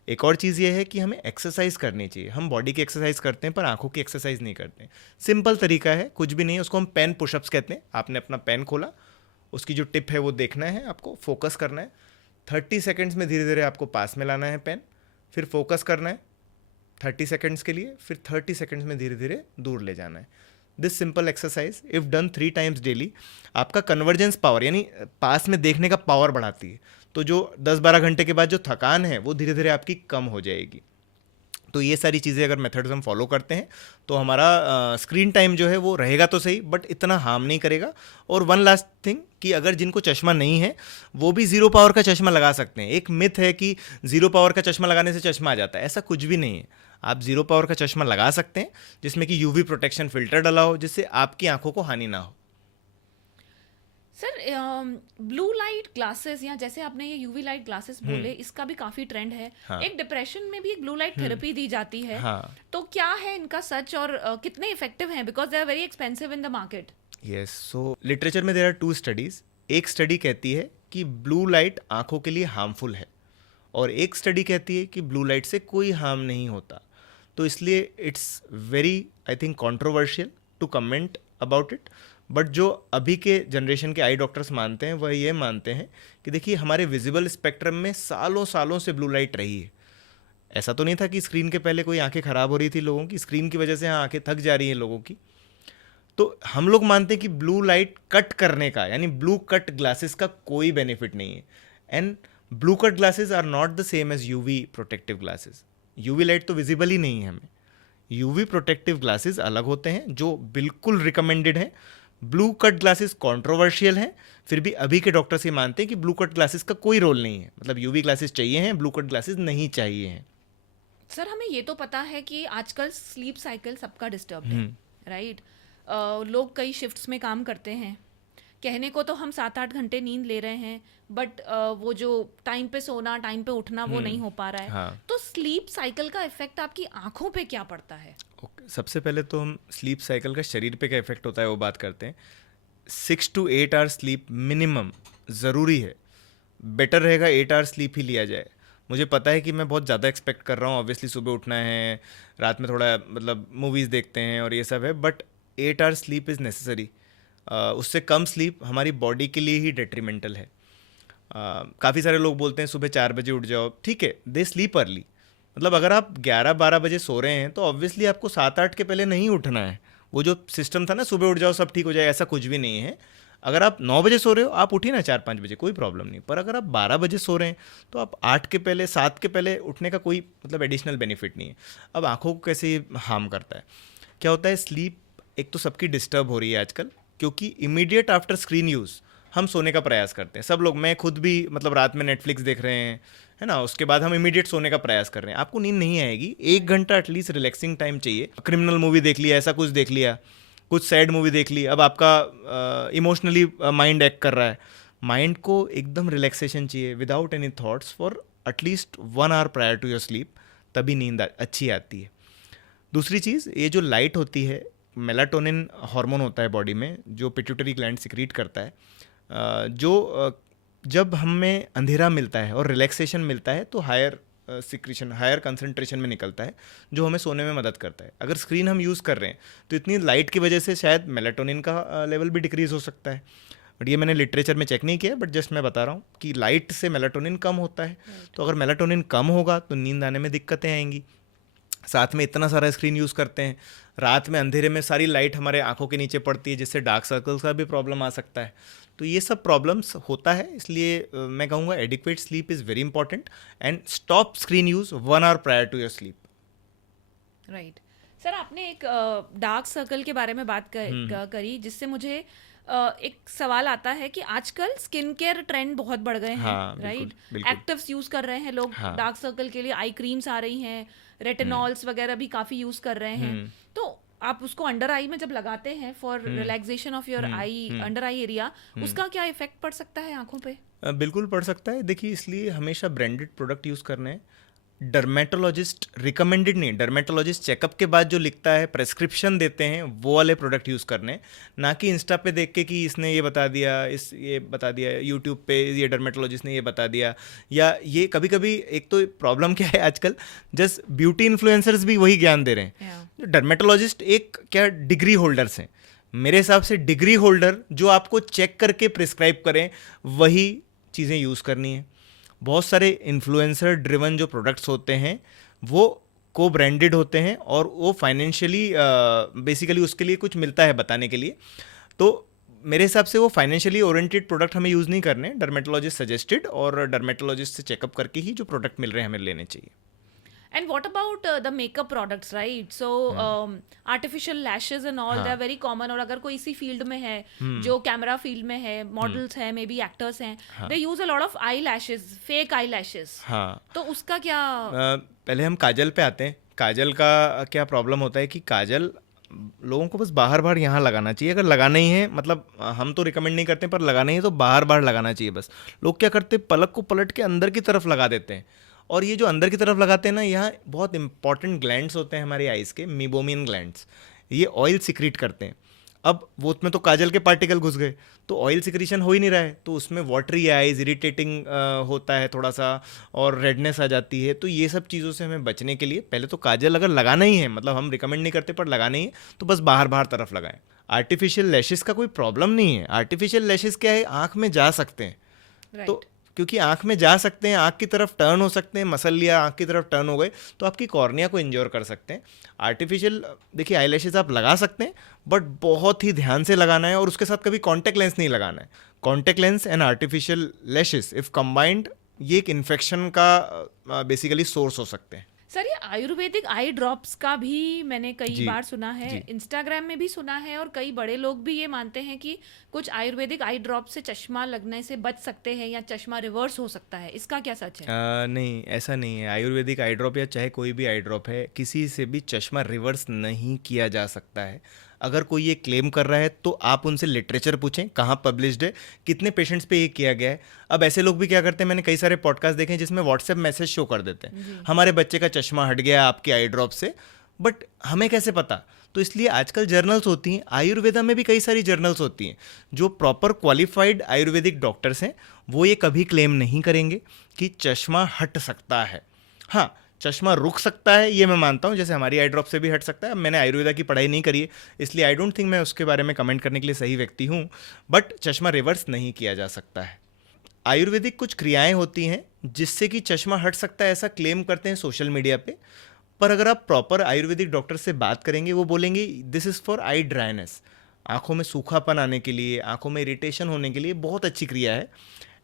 एक और चीज़ ये है कि हमें एक्सरसाइज करनी चाहिए। हम बॉडी की एक्सरसाइज करते हैं पर आंखों की एक्सरसाइज नहीं करते। सिंपल तरीका है, कुछ भी नहीं है, उसको हम पेन पुशअप्स कहते हैं। आपने अपना पेन खोला, उसकी जो टिप है वो देखना है, आपको फोकस करना है। 30 सेकेंड्स में धीरे धीरे आपको पास में लाना है पेन, फिर फोकस करना है 30 सेकेंड्स के लिए, फिर 30 सेकेंड्स में धीरे धीरे दूर ले जाना है। This simple exercise if done 3 times daily, आपका कन्वर्जेंस पावर यानी पास में देखने का पावर बढ़ाती है। तो जो 10-12 घंटे के बाद जो थकान है वो धीरे धीरे आपकी कम हो जाएगी। तो ये सारी चीज़ें अगर मेथड्स हम फॉलो करते हैं तो हमारा स्क्रीन टाइम जो है वो रहेगा तो सही, बट इतना हार्म नहीं करेगा। और वन लास्ट थिंग, कि अगर जिनको चश्मा नहीं है वो भी 0 पावर का चश्मा लगा सकते हैं। एक मिथ है कि 0 पावर का चश्मा लगाने से चश्मा आ जाता है, ऐसा कुछ भी नहीं है। आप 0 पावर का चश्मा लगा सकते हैं जिसमें कि यूवी प्रोटेक्शन फिल्टर डला हो, जिससे आपकी आंखों को हानि ना हो। सर, ब्लू लाइट ग्लासेस या जैसे आपने ये यूवी लाइट ग्लासेस बोले, इसका भी काफी ट्रेंड है। हाँ। एक डिप्रेशन में भी एक ब्लू लाइट थेरेपी दी जाती है। हाँ। तो क्या है इनका सच, और कितने इफेक्टिव हैं? Because they are very expensive in the market. Yes, so literature में देयर आर 2 स्टडीज़। एक स्टडी कहती है कि ब्लू लाइट आंखों के लिए हार्मफुल है, और एक स्टडी कहती है कि ब्लू लाइट से कोई हार्म नहीं होता। तो इसलिए it's very I think controversial to comment about it. But जो अभी के जनरेशन के आई डॉक्टर्स मानते हैं वह ये मानते हैं कि देखिए हमारे विजिबल स्पेक्ट्रम में सालों सालों से ब्लू लाइट रही है। ऐसा तो नहीं था कि स्क्रीन के पहले कोई आंखें ख़राब हो रही थी लोगों की, स्क्रीन की वजह से हाँ आंखें थक जा रही हैं लोगों की। तो हम लोग मानते हैं कि ब्लू लाइट कट करने का, यानी ब्लू कट ग्लासेस का कोई बेनिफिट नहीं है। And blue cut glasses are not the same as UV protective glasses. UV light तो विजिबल ही नहीं है हमें, यूवी प्रोटेक्टिव ग्लासेस अलग होते हैं जो बिल्कुल रिकमेंडेड हैं। ब्लू कट ग्लासेस कंट्रोवर्शियल हैं, फिर भी अभी के डॉक्टर्स ये मानते हैं कि ब्लू कट ग्लासेस का कोई रोल नहीं है, मतलब यूवी ग्लासेस चाहिए हैं, ब्लू कट ग्लासेस नहीं चाहिए हैं। सर हमें ये तो पता है कि आजकल स्लीप साइकिल सबका डिस्टर्ब है, राइट? लोग कई शिफ्ट्स में काम करते हैं, कहने को तो हम 7-8 घंटे नींद ले रहे हैं, बट वो जो टाइम पे सोना टाइम पे उठना वो नहीं हो पा रहा है। हाँ। तो स्लीप साइकिल का इफेक्ट आपकी आंखों पे क्या पड़ता है? ओके, सबसे पहले तो हम स्लीप साइकिल का शरीर पे क्या इफेक्ट होता है वो बात करते हैं। 6 to 8 आवर स्लीप मिनिमम ज़रूरी है। बेटर रहेगा 8 आवर स्लीप ही लिया जाए। मुझे पता है कि मैं बहुत ज़्यादा एक्सपेक्ट कर रहा हूँ, ऑब्वियसली सुबह उठना है, रात में थोड़ा मतलब मूवीज़ देखते हैं और ये सब है, but 8 hour sleep is necessary. उससे कम स्लीप हमारी बॉडी के लिए ही डेट्रीमेंटल है। काफ़ी सारे लोग बोलते हैं सुबह 4 बजे उठ जाओ, ठीक है, दे स्लीप अर्ली। मतलब अगर आप 11-12 बजे सो रहे हैं तो ऑब्वियसली आपको 7-8 के पहले नहीं उठना है। वो जो सिस्टम था ना सुबह उठ जाओ सब ठीक हो जाए, ऐसा कुछ भी नहीं है। अगर आप 9 बजे सो रहे हो आप उठिए ना 4-5 बजे, कोई प्रॉब्लम नहीं। पर अगर आप 12 बजे सो रहे हैं तो आप 8 के पहले 7 के पहले उठने का कोई मतलब एडिशनल बेनिफिट नहीं है। अब आंखों को कैसे हार्म करता है, क्या होता है, स्लीप एक तो सबकी डिस्टर्ब हो रही है आजकल, क्योंकि इमीडिएट आफ्टर स्क्रीन यूज़ हम सोने का प्रयास करते हैं सब लोग। मैं खुद भी मतलब रात में नेटफ्लिक्स देख रहे हैं, है ना, उसके बाद हम इमीडिएट सोने का प्रयास कर रहे हैं। आपको नींद नहीं आएगी, 1 घंटा एटलीस्ट रिलैक्सिंग टाइम चाहिए। क्रिमिनल मूवी देख लिया, ऐसा कुछ देख लिया, कुछ सैड मूवी देख ली, अब आपका इमोशनली माइंड एक्ट कर रहा है। माइंड को एकदम रिलैक्सेशन चाहिए without any thoughts for at least 1 hour prior to your sleep, तभी नींद अच्छी आती है। दूसरी चीज़, ये जो लाइट होती है, मेलाटोनिन हार्मोन होता है बॉडी में जो पिट्यूटरी ग्लैंड सिक्रीट करता है, जब हमें अंधेरा मिलता है और रिलैक्सेशन मिलता है तो हायर सिक्रीशन, हायर कंसंट्रेशन में निकलता है, जो हमें सोने में मदद करता है। अगर स्क्रीन हम यूज़ कर रहे हैं तो इतनी लाइट की वजह से शायद मेलाटोनिन का लेवल भी डिक्रीज़ हो सकता है, बट ये मैंने लिटरेचर में चेक नहीं किया, बट जस्ट मैं बता रहा हूँ कि लाइट से मेलाटोनिन कम होता है। तो अगर मेलाटोनिन कम होगा तो नींद आने में दिक्कतें आएंगी। साथ में इतना सारा स्क्रीन यूज़ करते हैं, रात में अंधेरे में सारी लाइट हमारे आंखों के नीचे पड़ती है, जिससे डार्क सर्कल्स का भी प्रॉब्लम आ सकता है। तो ये सब प्रॉब्लम्स होता है, इसलिए मैं कहूँगा adequate sleep is very important and stop screen use 1 hour prior to your sleep. Right sir, आपने एक डार्क सर्कल के बारे में बात करी, जिससे मुझे एक सवाल आता है कि आजकल स्किन केयर ट्रेंड बहुत बढ़ गए हैं, हाँ, राइट? बिल्कुल। एक्टिव्स यूज कर रहे हैं लोग, हाँ। डार्क सर्कल के लिए आई क्रीम्स आ रही हैं, रेटिनॉल्स वगैरह भी काफी यूज कर रहे हैं। तो आप उसको अंडर आई में जब लगाते हैं for relaxation of your I, under eye area, उसका क्या इफेक्ट पड़ सकता है आंखों पे? बिल्कुल पड़ सकता है। देखिए, इसलिए हमेशा ब्रांडेड प्रोडक्ट यूज़ करना है। डर्मेटोलॉजिस्ट रिकमेंडेड नहीं, डर्मेटोलॉजिस्ट चेकअप के बाद जो लिखता है, प्रेस्क्रिप्शन देते हैं, वो वाले प्रोडक्ट यूज़ करने, ना कि इंस्टा पे देख के कि इसने ये बता दिया, ये बता दिया, यूट्यूब पे ये डर्मेटोलॉजिस्ट ने ये बता दिया। या ये कभी कभी एक तो प्रॉब्लम क्या है आजकल, जस्ट ब्यूटी इन्फ्लुएंसर्स भी वही ज्ञान दे रहे हैं। डर्मेटोलॉजिस्ट एक क्या डिग्री होल्डर्स हैं, मेरे हिसाब से डिग्री होल्डर जो आपको चेक करके प्रिस्क्राइब करें वही चीज़ें यूज़ करनी है। बहुत सारे इन्फ्लुएंसर ड्रिवन जो प्रोडक्ट्स होते हैं वो को ब्रांडेड होते हैं और वो फाइनेंशियली बेसिकली उसके लिए कुछ मिलता है बताने के लिए। तो मेरे हिसाब से वो फाइनेंशियली ओरिएंटेड प्रोडक्ट हमें यूज़ नहीं करने, डर्मेटोलॉजिस्ट सजेस्टेड और डर्मेटोलॉजिस्ट से चेकअप करके ही जो प्रोडक्ट मिल रहे हैं हमें लेने चाहिए। And what about the makeup products, right? So artificial lashes and all, they are very common. और अगर कोई इसी फील्ड में है, जो कैमरा फील्ड में है, मॉडल्स हैं, मे बी एक्टर्स हैं, they use a lot of eyelashes, fake eyelashes. हाँ, तो उसका क्या? पहले हम काजल पे आते हैं। काजल का क्या प्रॉब्लम होता है कि काजल लोगों को बस बाहर बाहर यहाँ लगाना चाहिए। अगर लगाना ही है, मतलब हम तो रिकमेंड नहीं करते, पर लगाना ही है तो बाहर बाहर लगाना चाहिए बस। लोग क्या करते हैं, पलक को पलट के अंदर की तरफ लगा देते हैं, और ये जो अंदर की तरफ लगाते हैं ना, यहाँ बहुत इंपॉर्टेंट ग्लैंड्स होते हैं हमारी आइज़ के, मीबोमियन ग्लैंड्स, ये ऑयल सिक्रीट करते हैं। अब वो उसमें तो काजल के पार्टिकल घुस गए, तो ऑयल सिक्रीशन हो ही नहीं रहा है, तो उसमें वाटरी आइज, इरिटेटिंग होता है थोड़ा सा, और रेडनेस आ जाती है। तो ये सब चीज़ों से हमें बचने के लिए पहले तो काजल अगर लगाना ही है, मतलब हम रिकमेंड नहीं करते, पर लगाना ही है तो बस बाहर बाहर तरफ लगाएं। आर्टिफिशियल लैशेस का कोई प्रॉब्लम नहीं है। आर्टिफिशियल लैशेस क्या है, आँख में जा सकते हैं, तो क्योंकि आँख में जा सकते हैं, आँख की तरफ टर्न हो सकते हैं, मसल लिया आँख की तरफ टर्न हो गए तो आपकी कॉर्निया को इंजोर कर सकते हैं। आर्टिफिशियल देखिए आईलैशेस आप लगा सकते हैं, बट बहुत ही ध्यान से लगाना है, और उसके साथ कभी कॉन्टैक्ट लेंस नहीं लगाना है। Contact lens and artificial lashes if combined, ये एक इन्फेक्शन का बेसिकली सोर्स हो सकते हैं। सर ये आयुर्वेदिक आई ड्रॉप्स का भी मैंने कई जी, बार सुना है, जी। इंस्टाग्राम में भी सुना है, और कई बड़े लोग भी ये मानते हैं कि कुछ आयुर्वेदिक आई ड्रॉप से चश्मा लगने से बच सकते हैं या चश्मा रिवर्स हो सकता है। इसका क्या सच है? नहीं, ऐसा नहीं है। आयुर्वेदिक आई ड्रॉप या चाहे कोई भी आई ड्रॉप है, किसी से भी चश्मा रिवर्स नहीं किया जा सकता है। अगर कोई ये क्लेम कर रहा है तो आप उनसे लिटरेचर पूछें, कहाँ पब्लिश्ड है, कितने पेशेंट्स पे ये किया गया है। अब ऐसे लोग भी क्या करते हैं, मैंने कई सारे पॉडकास्ट देखे हैं जिसमें व्हाट्सएप मैसेज शो कर देते हैं, जी। हमारे बच्चे का चश्मा हट गया आपकी आई ड्रॉप से, बट हमें कैसे पता? तो इसलिए आजकल जर्नल्स होती हैं, आयुर्वेदा में भी कई सारी जर्नल्स होती हैं, जो प्रॉपर क्वालिफाइड आयुर्वेदिक डॉक्टर्स हैं, वो ये कभी क्लेम नहीं करेंगे कि चश्मा हट सकता है। हाँ, चश्मा रुक सकता है, ये मैं मानता हूँ, जैसे हमारी आई ड्रॉप से भी हट सकता है। अब मैंने आयुर्वेदा की पढ़ाई नहीं करी है, इसलिए आई डोंट थिंक मैं उसके बारे में कमेंट करने के लिए सही व्यक्ति हूँ, बट चश्मा रिवर्स नहीं किया जा सकता है। आयुर्वेदिक कुछ क्रियाएं होती हैं जिससे कि चश्मा हट सकता है, ऐसा क्लेम करते हैं सोशल मीडिया पे, पर अगर आप प्रॉपर आयुर्वेदिक डॉक्टर से बात करेंगे, वो बोलेंगे this is for I dryness, आंखों में सूखापन आने के लिए, आंखों में इरिटेशन होने के लिए बहुत अच्छी क्रिया है।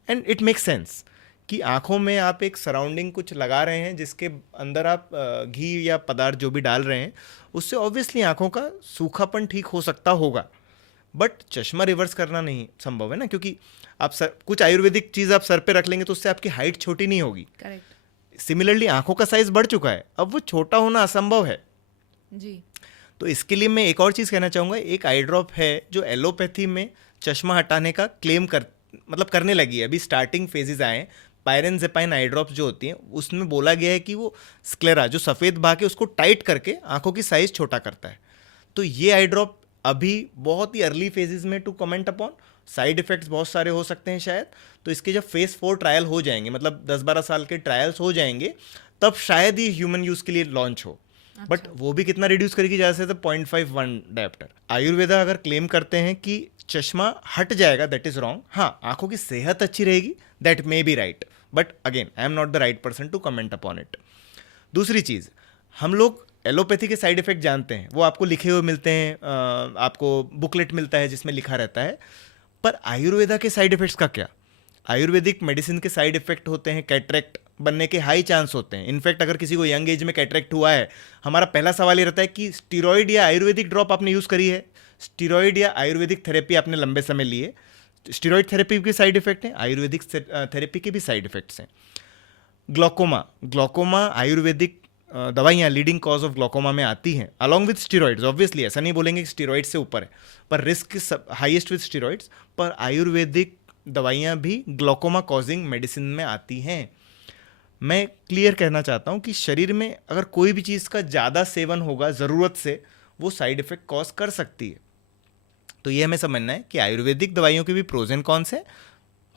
एंड इट मेक सेंस कि आंखों में आप एक सराउंडिंग कुछ लगा रहे हैं जिसके अंदर आप घी या पदार्थ जो भी डाल रहे हैं, उससे ऑब्वियसली आंखों का सूखापन ठीक हो सकता होगा, बट चश्मा रिवर्स करना नहीं संभव है ना, क्योंकि आप कुछ आयुर्वेदिक चीज़ आप सर पे रख लेंगे तो उससे आपकी हाइट छोटी नहीं होगी। करेक्ट। सिमिलरली आंखों का साइज बढ़ चुका है, अब वो छोटा होना असंभव है। जी। तो इसके लिए मैं एक और चीज़ कहना चाहूँगा, एक आई ड्रॉप है जो एलोपैथी में चश्मा हटाने का क्लेम करने लगी है, अभी स्टार्टिंग फेजेस आए हैं। पायरेनजेपाइन आई ड्रॉप्स जो होती हैं उसमें बोला गया है कि वो स्क्लेरा जो सफ़ेद भाग है उसको टाइट करके आंखों की साइज छोटा करता है। तो ये आई ड्रॉप अभी बहुत ही अर्ली फेजेस में to comment upon, side effects बहुत सारे हो सकते हैं शायद, तो इसके जब फेज 4 ट्रायल हो जाएंगे, मतलब 10-12 साल के ट्रायल्स हो जाएंगे, तब शायद ही ह्यूमन यूज़ के लिए लॉन्च हो। बट वो भी कितना रिड्यूस करेगी, ज़्यादा से ज़्यादा 0.51 डायप्टर। आयुर्वेदा अगर क्लेम करते हैं कि चश्मा हट जाएगा, दैट इज़ रॉन्ग। हाँ, आंखों की सेहत अच्छी रहेगी, that may be right, but again I am not the right person to comment upon it. दूसरी चीज़, हम लोग एलोपैथी के साइड इफेक्ट जानते हैं, वो आपको लिखे हुए मिलते हैं, आपको बुकलेट मिलता है जिसमें लिखा रहता है, पर आयुर्वेदा के साइड इफेक्ट्स का क्या? आयुर्वेदिक मेडिसिन के साइड इफेक्ट होते हैं, कैटरेक्ट बनने के हाई चांस होते हैं। इनफैक्ट अगर किसी को यंग एज में कैटरेक्ट हुआ है, हमारा पहला सवाल ये रहता है कि स्टीरॉयड या आयुर्वेदिक ड्रॉप आपने यूज़ करी है, स्टीरॉयड या आयुर्वेदिक थेरेपी आपने लंबे समय लिए। स्टीरॉयड थेरेपी के साइड इफेक्ट हैं, आयुर्वेदिक थेरेपी के भी साइड इफेक्ट्स हैं। ग्लोकोमा आयुर्वेदिक दवाइयाँ लीडिंग कॉज ऑफ ग्लोकोमा में आती हैं अलॉन्ग विद स्टीरॉइड्स। ऑब्वियसली ऐसा नहीं बोलेंगे कि स्टीरॉइड से ऊपर है, पर रिस्क हाईएस्ट विद स्टीरॉइड्स, पर आयुर्वेदिक दवाइयाँ भी ग्लोकोमा कॉजिंग मेडिसिन में आती हैं। मैं क्लियर कहना चाहता हूँ कि शरीर में अगर कोई भी चीज़ का ज़्यादा सेवन होगा ज़रूरत से, वो साइड इफ़ेक्ट कॉज कर सकती है। तो ये हमें समझना है कि आयुर्वेदिक दवाइयों के भी प्रोज एंड कॉन्स हैं।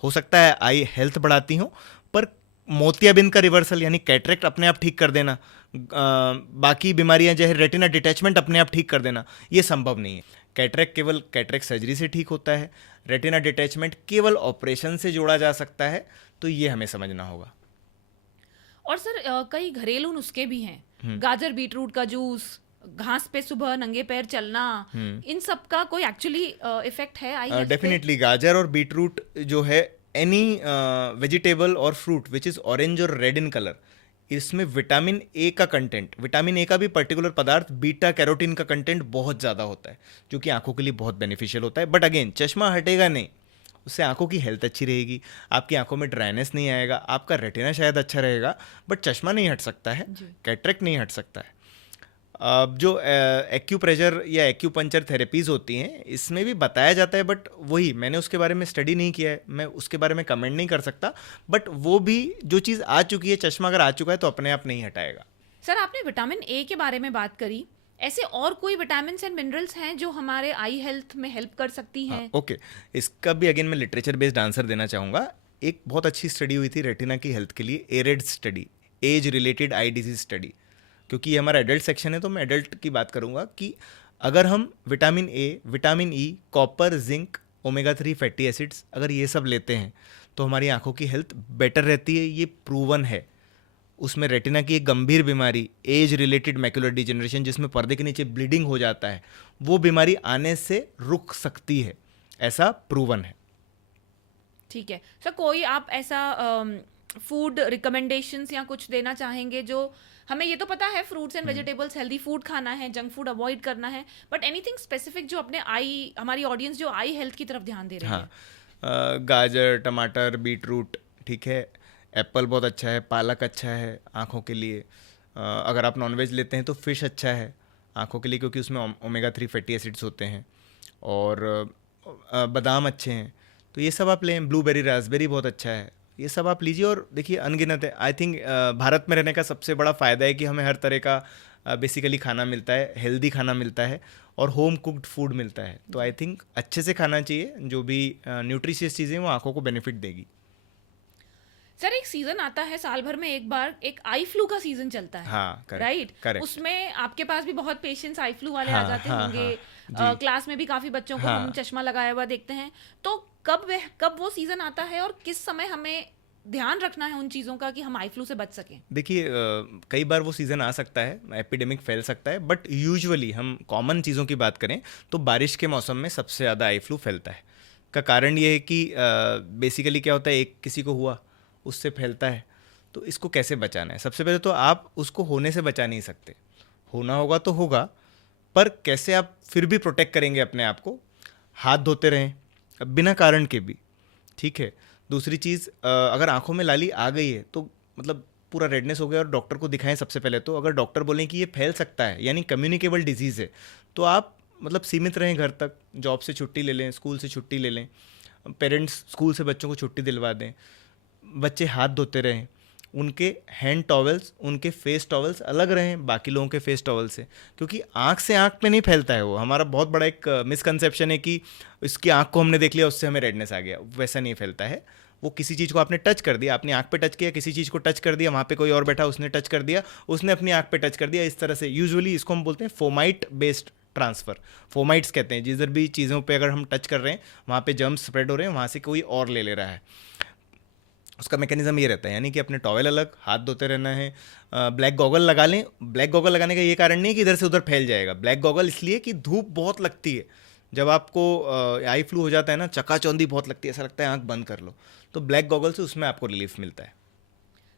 हो सकता है आई हेल्थ बढ़ाती हो, पर मोतियाबिंद का रिवर्सल यानी कैटरेक्ट अपने आप ठीक कर देना, बाकी बीमारियां जैसे रेटिना डिटैचमेंट अपने आप ठीक कर देना, ये संभव नहीं है। कैटरेक्ट केवल कैटरेक्ट सर्जरी से ठीक होता है, रेटिना डिटैचमेंट केवल ऑपरेशन से जोड़ा जा सकता है, तो ये हमें समझना होगा। और सर कई घरेलू नुस्खे भी हैं, गाजर बीटरूट का जूस, घास पे सुबह नंगे पैर चलना, इन सब का कोई एक्चुअली इफेक्ट है आई हेल्थ पे? डेफिनेटली गाजर और बीटरूट जो है, एनी वेजिटेबल और फ्रूट विच इज़ ऑरेंज और रेड इन कलर, इसमें विटामिन ए का कंटेंट, विटामिन ए का भी पर्टिकुलर पदार्थ बीटा कैरोटीन का कंटेंट बहुत ज़्यादा होता है, जो कि आंखों के लिए बहुत बेनिफिशियल होता है। बट अगेन चश्मा हटेगा नहीं, उससे आंखों की हेल्थ अच्छी रहेगी, आपकी आंखों में ड्राइनेस नहीं आएगा, आपका रेटिना शायद अच्छा रहेगा, बट चश्मा नहीं हट सकता है, कैटरेक्ट नहीं हट सकता है। अब जो एक्यूप्रेशर या एक्यूपंचर थेरेपीज़ होती हैं, इसमें भी बताया जाता है, बट वही मैंने उसके बारे में स्टडी नहीं किया है, मैं उसके बारे में कमेंट नहीं कर सकता। बट वो भी जो चीज़ आ चुकी है, चश्मा अगर आ चुका है तो अपने आप नहीं हटाएगा। सर आपने विटामिन ए के बारे में बात करी, ऐसे और कोई विटामिन एंड मिनरल्स हैं जो हमारे आई हेल्थ में हेल्प कर सकती हैं? ओके, इसका भी अगेन मैं लिटरेचर बेस्ड आंसर देना चाहूँगा। एक बहुत अच्छी स्टडी हुई थी रेटिना की हेल्थ के लिए, AREDS study, age related eye disease study. क्योंकि ये हमारा एडल्ट सेक्शन है तो मैं एडल्ट की बात करूँगा कि अगर हम vitamin A, vitamin E, copper, zinc, omega 3 fatty acids अगर ये सब लेते हैं तो हमारी आंखों की हेल्थ बेटर रहती है, ये प्रूवन है। उसमें रेटिना की एक गंभीर बीमारी, एज रिलेटेड मैक्युलर डिजेनरेशन, जिसमें पर्दे के नीचे ब्लीडिंग हो जाता है, वो बीमारी आने से रुक सकती है, ऐसा प्रूवन है। ठीक है सर, कोई आप ऐसा फूड रिकमेंडेशंस या कुछ देना चाहेंगे जो हमें ये तो पता है fruits and vegetables healthy food खाना है, जंक फूड अवॉइड करना है, बट एनीथिंग स्पेसिफिक जो अपने आई, हमारी ऑडियंस जो आई हेल्थ की तरफ ध्यान दे रही हाँ, है? गाजर, टमाटर, बीट रूट, ठीक है, एप्पल बहुत अच्छा है, पालक अच्छा है आँखों के लिए। अगर आप नॉनवेज लेते हैं तो फिश अच्छा है आँखों के लिए, क्योंकि उसमें ओमेगा 3 फैटी एसिड्स होते हैं। और बादाम अच्छे हैं, तो ये सब आप लें। ब्लूबेरी, रास्पबेरी बहुत अच्छा है, ये सब आप लीजिए। और देखिए अनगिनत है। आई थिंक भारत में रहने का सबसे बड़ा फ़ायदा है कि हमें हर तरह का बेसिकली खाना मिलता है, हेल्दी खाना मिलता है और होम कुक्ड फूड मिलता है। तो आई थिंक अच्छे से खाना चाहिए, जो भी न्यूट्रिशियस चीज़ें वो आँखों को बेनिफिट देगी। सर एक सीजन आता है साल भर में एक बार, एक आई फ्लू का सीजन चलता है, हाँ, करेक्ट, राइट? करेक्ट। उसमें आपके पास भी बहुत पेशेंट्स आई फ्लू वाले आ हाँ, जाते हाँ, होंगे। हाँ, जी। क्लास में भी काफी बच्चों को हम हाँ, चश्मा लगाया हुआ देखते हैं। तो कब वो सीजन आता है और किस समय हमें ध्यान रखना है उन चीजों का कि हम आई फ्लू से बच सकें? देखिए कई बार वो सीज़न आ सकता है, एपिडेमिक फैल सकता है, बट यूजुअली हम कॉमन चीज़ों की बात करें तो बारिश के मौसम में सबसे ज़्यादा आई फ्लू फैलता है। का कारण ये है कि बेसिकली क्या होता है, एक किसी को हुआ उससे फैलता है। तो इसको कैसे बचाना है? सबसे पहले तो आप उसको होने से बचा नहीं सकते, होना होगा तो होगा, पर कैसे आप फिर भी प्रोटेक्ट करेंगे अपने आप को? हाथ धोते रहें बिना कारण के भी, ठीक है। दूसरी चीज़, अगर आंखों में लाली आ गई है तो मतलब पूरा रेडनेस हो गया और डॉक्टर को दिखाएं सबसे पहले तो। अगर डॉक्टर बोलें कि ये फैल सकता है, यानी कम्युनिकेबल डिजीज़ है, तो आप मतलब सीमित रहें घर तक, जॉब से छुट्टी ले लें, स्कूल से छुट्टी ले लें, पेरेंट्स स्कूल से बच्चों को छुट्टी दिलवा दें। बच्चे हाथ धोते रहें, उनके हैंड टॉवल्स, उनके फेस टॉवल्स अलग रहें बाकी लोगों के फेस टॉवल से, क्योंकि आँख से आँख में नहीं फैलता है वो। हमारा बहुत बड़ा एक मिसकंसेप्शन है कि इसकी आँख को हमने देख लिया उससे हमें रेडनेस आ गया, वैसा नहीं फैलता है। वो किसी चीज़ को आपने टच कर दिया, अपनी आँख पे टच किया, किसी चीज़ को टच कर दिया, वहाँ पे कोई और बैठा उसने टच कर दिया, उसने अपनी आँख पे टच कर दिया, इस तरह से। यूजुअली इसको हम बोलते हैं फोमाइट बेस्ड ट्रांसफ़र, फोमाइट्स कहते हैं। जिधर भी चीज़ों पे अगर हम टच कर रहे हैं वहाँ पे जर्म्स स्प्रेड हो रहे हैं, वहाँ से कोई और ले ले रहा है। उसका मैकेनिज्म ये रहता है, यानी कि अपने टॉवेल अलग, हाथ धोते रहना है। ब्लैक गॉगल लगा लें। ब्लैक गॉगल लगाने का ये कारण नहीं है कि इधर से उधर फैल जाएगा। ब्लैक गॉगल इसलिए कि धूप बहुत लगती है, जब आपको आई फ्लू हो जाता है ना, चकाचौंधी बहुत लगती है, ऐसा लगता है आंख बंद कर लो, तो ब्लैक गॉगल से उसमें आपको रिलीफ मिलता है।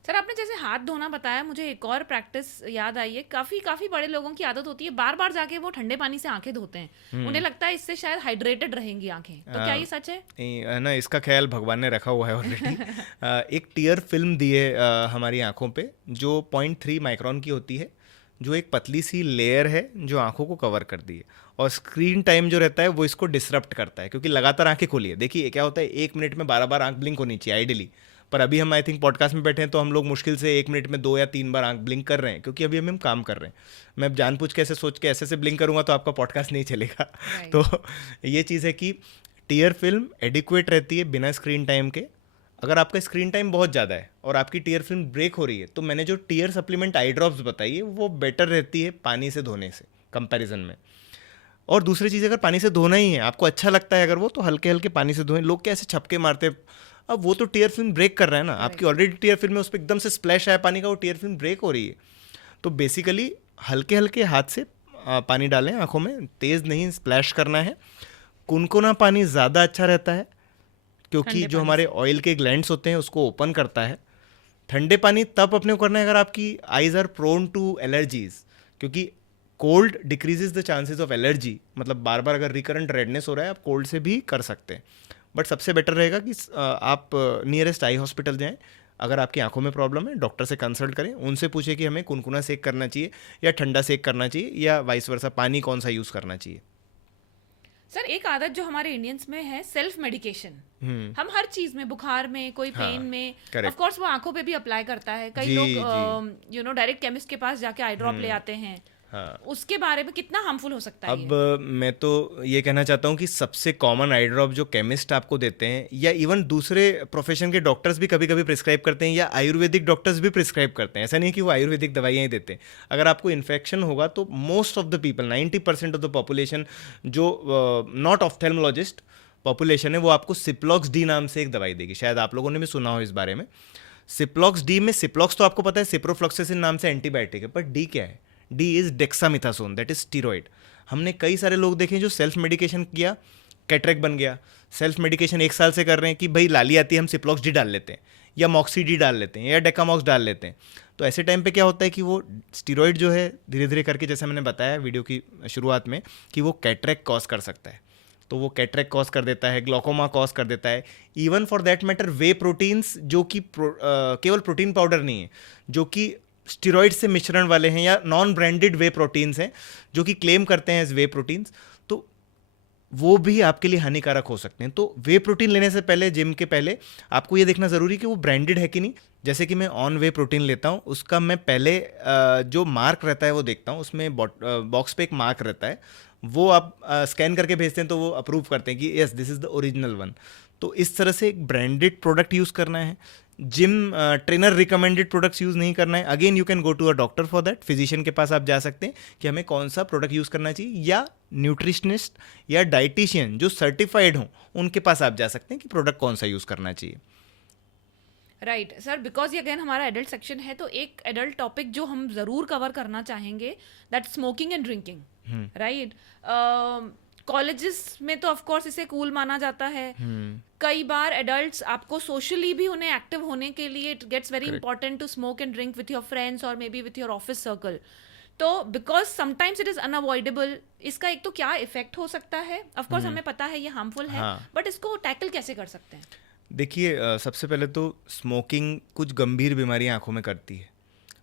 सर आपने जैसे हाथ धोना बताया, मुझे एक और प्रैक्टिस याद आई है। काफी बड़े लोगों की आदत होती है बार बार जाके वो ठंडे पानी से आंखें धोते हैं। उन्हें लगता है इससे शायद हाइड्रेटेड रहेंगी आंखें। तो क्या ये सच है? है ना, इसका ख्याल भगवान ने रखा हुआ है ऑलरेडी। एक टीयर फिल्म दी है हमारी आंखों पे, जो 0.3 माइक्रोन की होती है, जो एक पतली सी लेयर है जो आंखों को कवर कर दी है। और स्क्रीन टाइम जो रहता है वो इसको डिसरप्ट करता है, क्योंकि लगातार आंखें खोली है। देखिए क्या होता है, 1 मिनट में 12 बार आंख ब्लिंक होनी चाहिए आइडियली, पर अभी हम आई थिंक पॉडकास्ट में बैठे हैं तो हम लोग मुश्किल से 1 मिनट में 2 या 3 बार आंख ब्लिंक कर रहे हैं, क्योंकि अभी हम काम कर रहे हैं। मैं अब जानबूझ के ऐसे सोच के ऐसे ब्लिंक करूंगा तो आपका पॉडकास्ट नहीं चलेगा। तो ये चीज़ है कि टीयर फिल्म एडिक्वेट रहती है बिना स्क्रीन टाइम के। अगर आपका स्क्रीन टाइम बहुत ज़्यादा है और आपकी टीयर फिल्म ब्रेक हो रही है, तो मैंने जो टीयर सप्लीमेंट आई ड्रॉप्स बताई है वो बेटर रहती है पानी से धोने से कंपैरिजन में। और दूसरी चीज़, अगर पानी से धोना ही है, आपको अच्छा लगता है अगर वो, तो हल्के हल्के पानी से धोएं। लोग कैसे छपके मारते हैं, अब वो तो टीयर फिल्म ब्रेक कर रहा है ना, आपकी ऑलरेडी टीयर फिल्म में उस पर एकदम से स्प्लैश आया पानी का, वो टीयर फिल्म ब्रेक हो रही है। तो बेसिकली हल्के हल्के हाथ से पानी डालें आंखों में, तेज़ नहीं स्प्लैश करना है। कुनकुना पानी ज़्यादा अच्छा रहता है, क्योंकि ठंडे जो पानी हमारे ऑयल के ग्लैंड्स होते हैं उसको ओपन करता है। ठंडे पानी तब अपने को करना है अगर आपकी eyes are prone to allergies, क्योंकि cold decreases the chances of allergy. मतलब बार बार अगर रिकरेंट रेडनेस हो रहा है, आप कोल्ड से भी कर सकते हैं। बट सबसे बेटर रहेगा कि आप नियरेस्ट आई हॉस्पिटल जाएं। अगर आपकी आंखों में प्रॉब्लम है, डॉक्टर से कंसल्ट करें, उनसे पूछें कि हमें कुनकुना सेक करना चाहिए या ठंडा सेक करना चाहिए, या वाइस वर्सा, पानी कौन सा यूज़ करना चाहिए। सर एक आदत जो हमारे इंडियंस में है, सेल्फ मेडिकेशन। हम हर चीज में, बुखार में, कोई हाँ, पेन में, correct. ऑफ कोर्स वो आंखों पे भी अप्लाई करता है। कई जी, लोग डायरेक्ट केमिस्ट के पास जाके आई ड्रॉप ले आते हैं। हाँ। उसके बारे में कितना हार्मफुल हो सकता है ये? अब मैं तो ये कहना चाहता हूँ कि सबसे कॉमन आई ड्रॉप जो केमिस्ट आपको देते हैं, या इवन दूसरे प्रोफेशन के डॉक्टर्स भी कभी कभी प्रिस्क्राइब करते हैं, या आयुर्वेदिक डॉक्टर्स भी प्रिस्क्राइब करते हैं। ऐसा नहीं कि वो आयुर्वेदिक दवाइयाँ ही देते हैं। अगर आपको इन्फेक्शन होगा तो most of the people, 90% of the population जो नॉट ऑफ्थेल्मोलॉजिस्ट पॉपुलेशन है, वो आपको सिप्लॉक्स डी नाम से एक दवाई देगी। शायद आप लोगों ने भी सुना हो इस बारे में। सिप्लॉक्स डी में, सिप्लॉक्स तो आपको पता है सिप्रोफ्लॉक्सासिन नाम से एंटीबायोटिक है, पर डी क्या है? D is dexamethasone, that is steroid. हमने कई सारे लोग देखे जो सेल्फ मेडिकेशन किया, कैटरेक्ट बन गया। सेल्फ मेडिकेशन 1 साल से कर रहे हैं कि भाई लाली आती है, हम सिप्लॉक्स डी डाल लेते हैं। या मॉक्सीडी डाल लेते हैं या डेकामॉक्स डाल लेते हैं। तो ऐसे टाइम पे क्या होता है कि वो स्टीरॉयड जो है धीरे धीरे करके, जैसे मैंने बताया वीडियो की शुरुआत में, कि वो कैटरेक्ट कॉज कर सकता है। तो वो कैटरेक्ट कॉज कर देता है, ग्लोकोमा कॉज कर देता है। Even for that matter way proteins, जो कि केवल प्रोटीन पाउडर नहीं है, जो कि स्टीरॉयड से मिश्रण वाले हैं या नॉन ब्रांडेड वे प्रोटीन्स हैं जो कि क्लेम करते हैं एज वे प्रोटीन्स, तो वो भी आपके लिए हानिकारक हो सकते हैं। तो वे प्रोटीन लेने से पहले, जिम के पहले, आपको ये देखना ज़रूरी है कि वो ब्रांडेड है कि नहीं। जैसे कि मैं ऑन वे प्रोटीन लेता हूँ, उसका मैं पहले जो मार्क रहता है वो देखता हूँ। उसमें बॉक्स पे एक मार्क रहता है, वो आप स्कैन करके भेजते हैं तो वो अप्रूव करते हैं कि yes this is the original one. तो इस तरह से एक ब्रांडेड प्रोडक्ट यूज़ करना है। Gym trainer recommended products use नहीं करना है। Again you can go to a doctor for that. Physician के पास आप जा सकते हैं कि हमें कौन सा प्रोडक्ट यूज़ करना चाहिए, या न्यूट्रिशनिस्ट या डाइटिशियन जो सर्टिफाइड हों उनके पास आप जा सकते हैं कि प्रोडक्ट कौन सा यूज़ करना चाहिए। राइट सर, बिकॉज ये अगेन हमारा एडल्ट सेक्शन है, तो एक एडल्ट टॉपिक जो हम ज़रूर कवर करना चाहेंगे, that smoking and drinking, right. Colleges में तो ऑफ कोर्स इसे कूल माना जाता है। कई बार एडल्ट्स, आपको सोशली भी उन्हें एक्टिव होने के लिए it gets very important to smoke and drink with your friends और maybe with your office circle. तो because sometimes it is unavoidable, इसका एक तो क्या इफेक्ट हो सकता है? ऑफ कोर्स हमें पता है ये हार्मफुल है, बट इसको टैकल कैसे कर सकते हैं? देखिए, सबसे पहले तो स्मोकिंग कुछ गंभीर बीमारियां आंखों में करती है।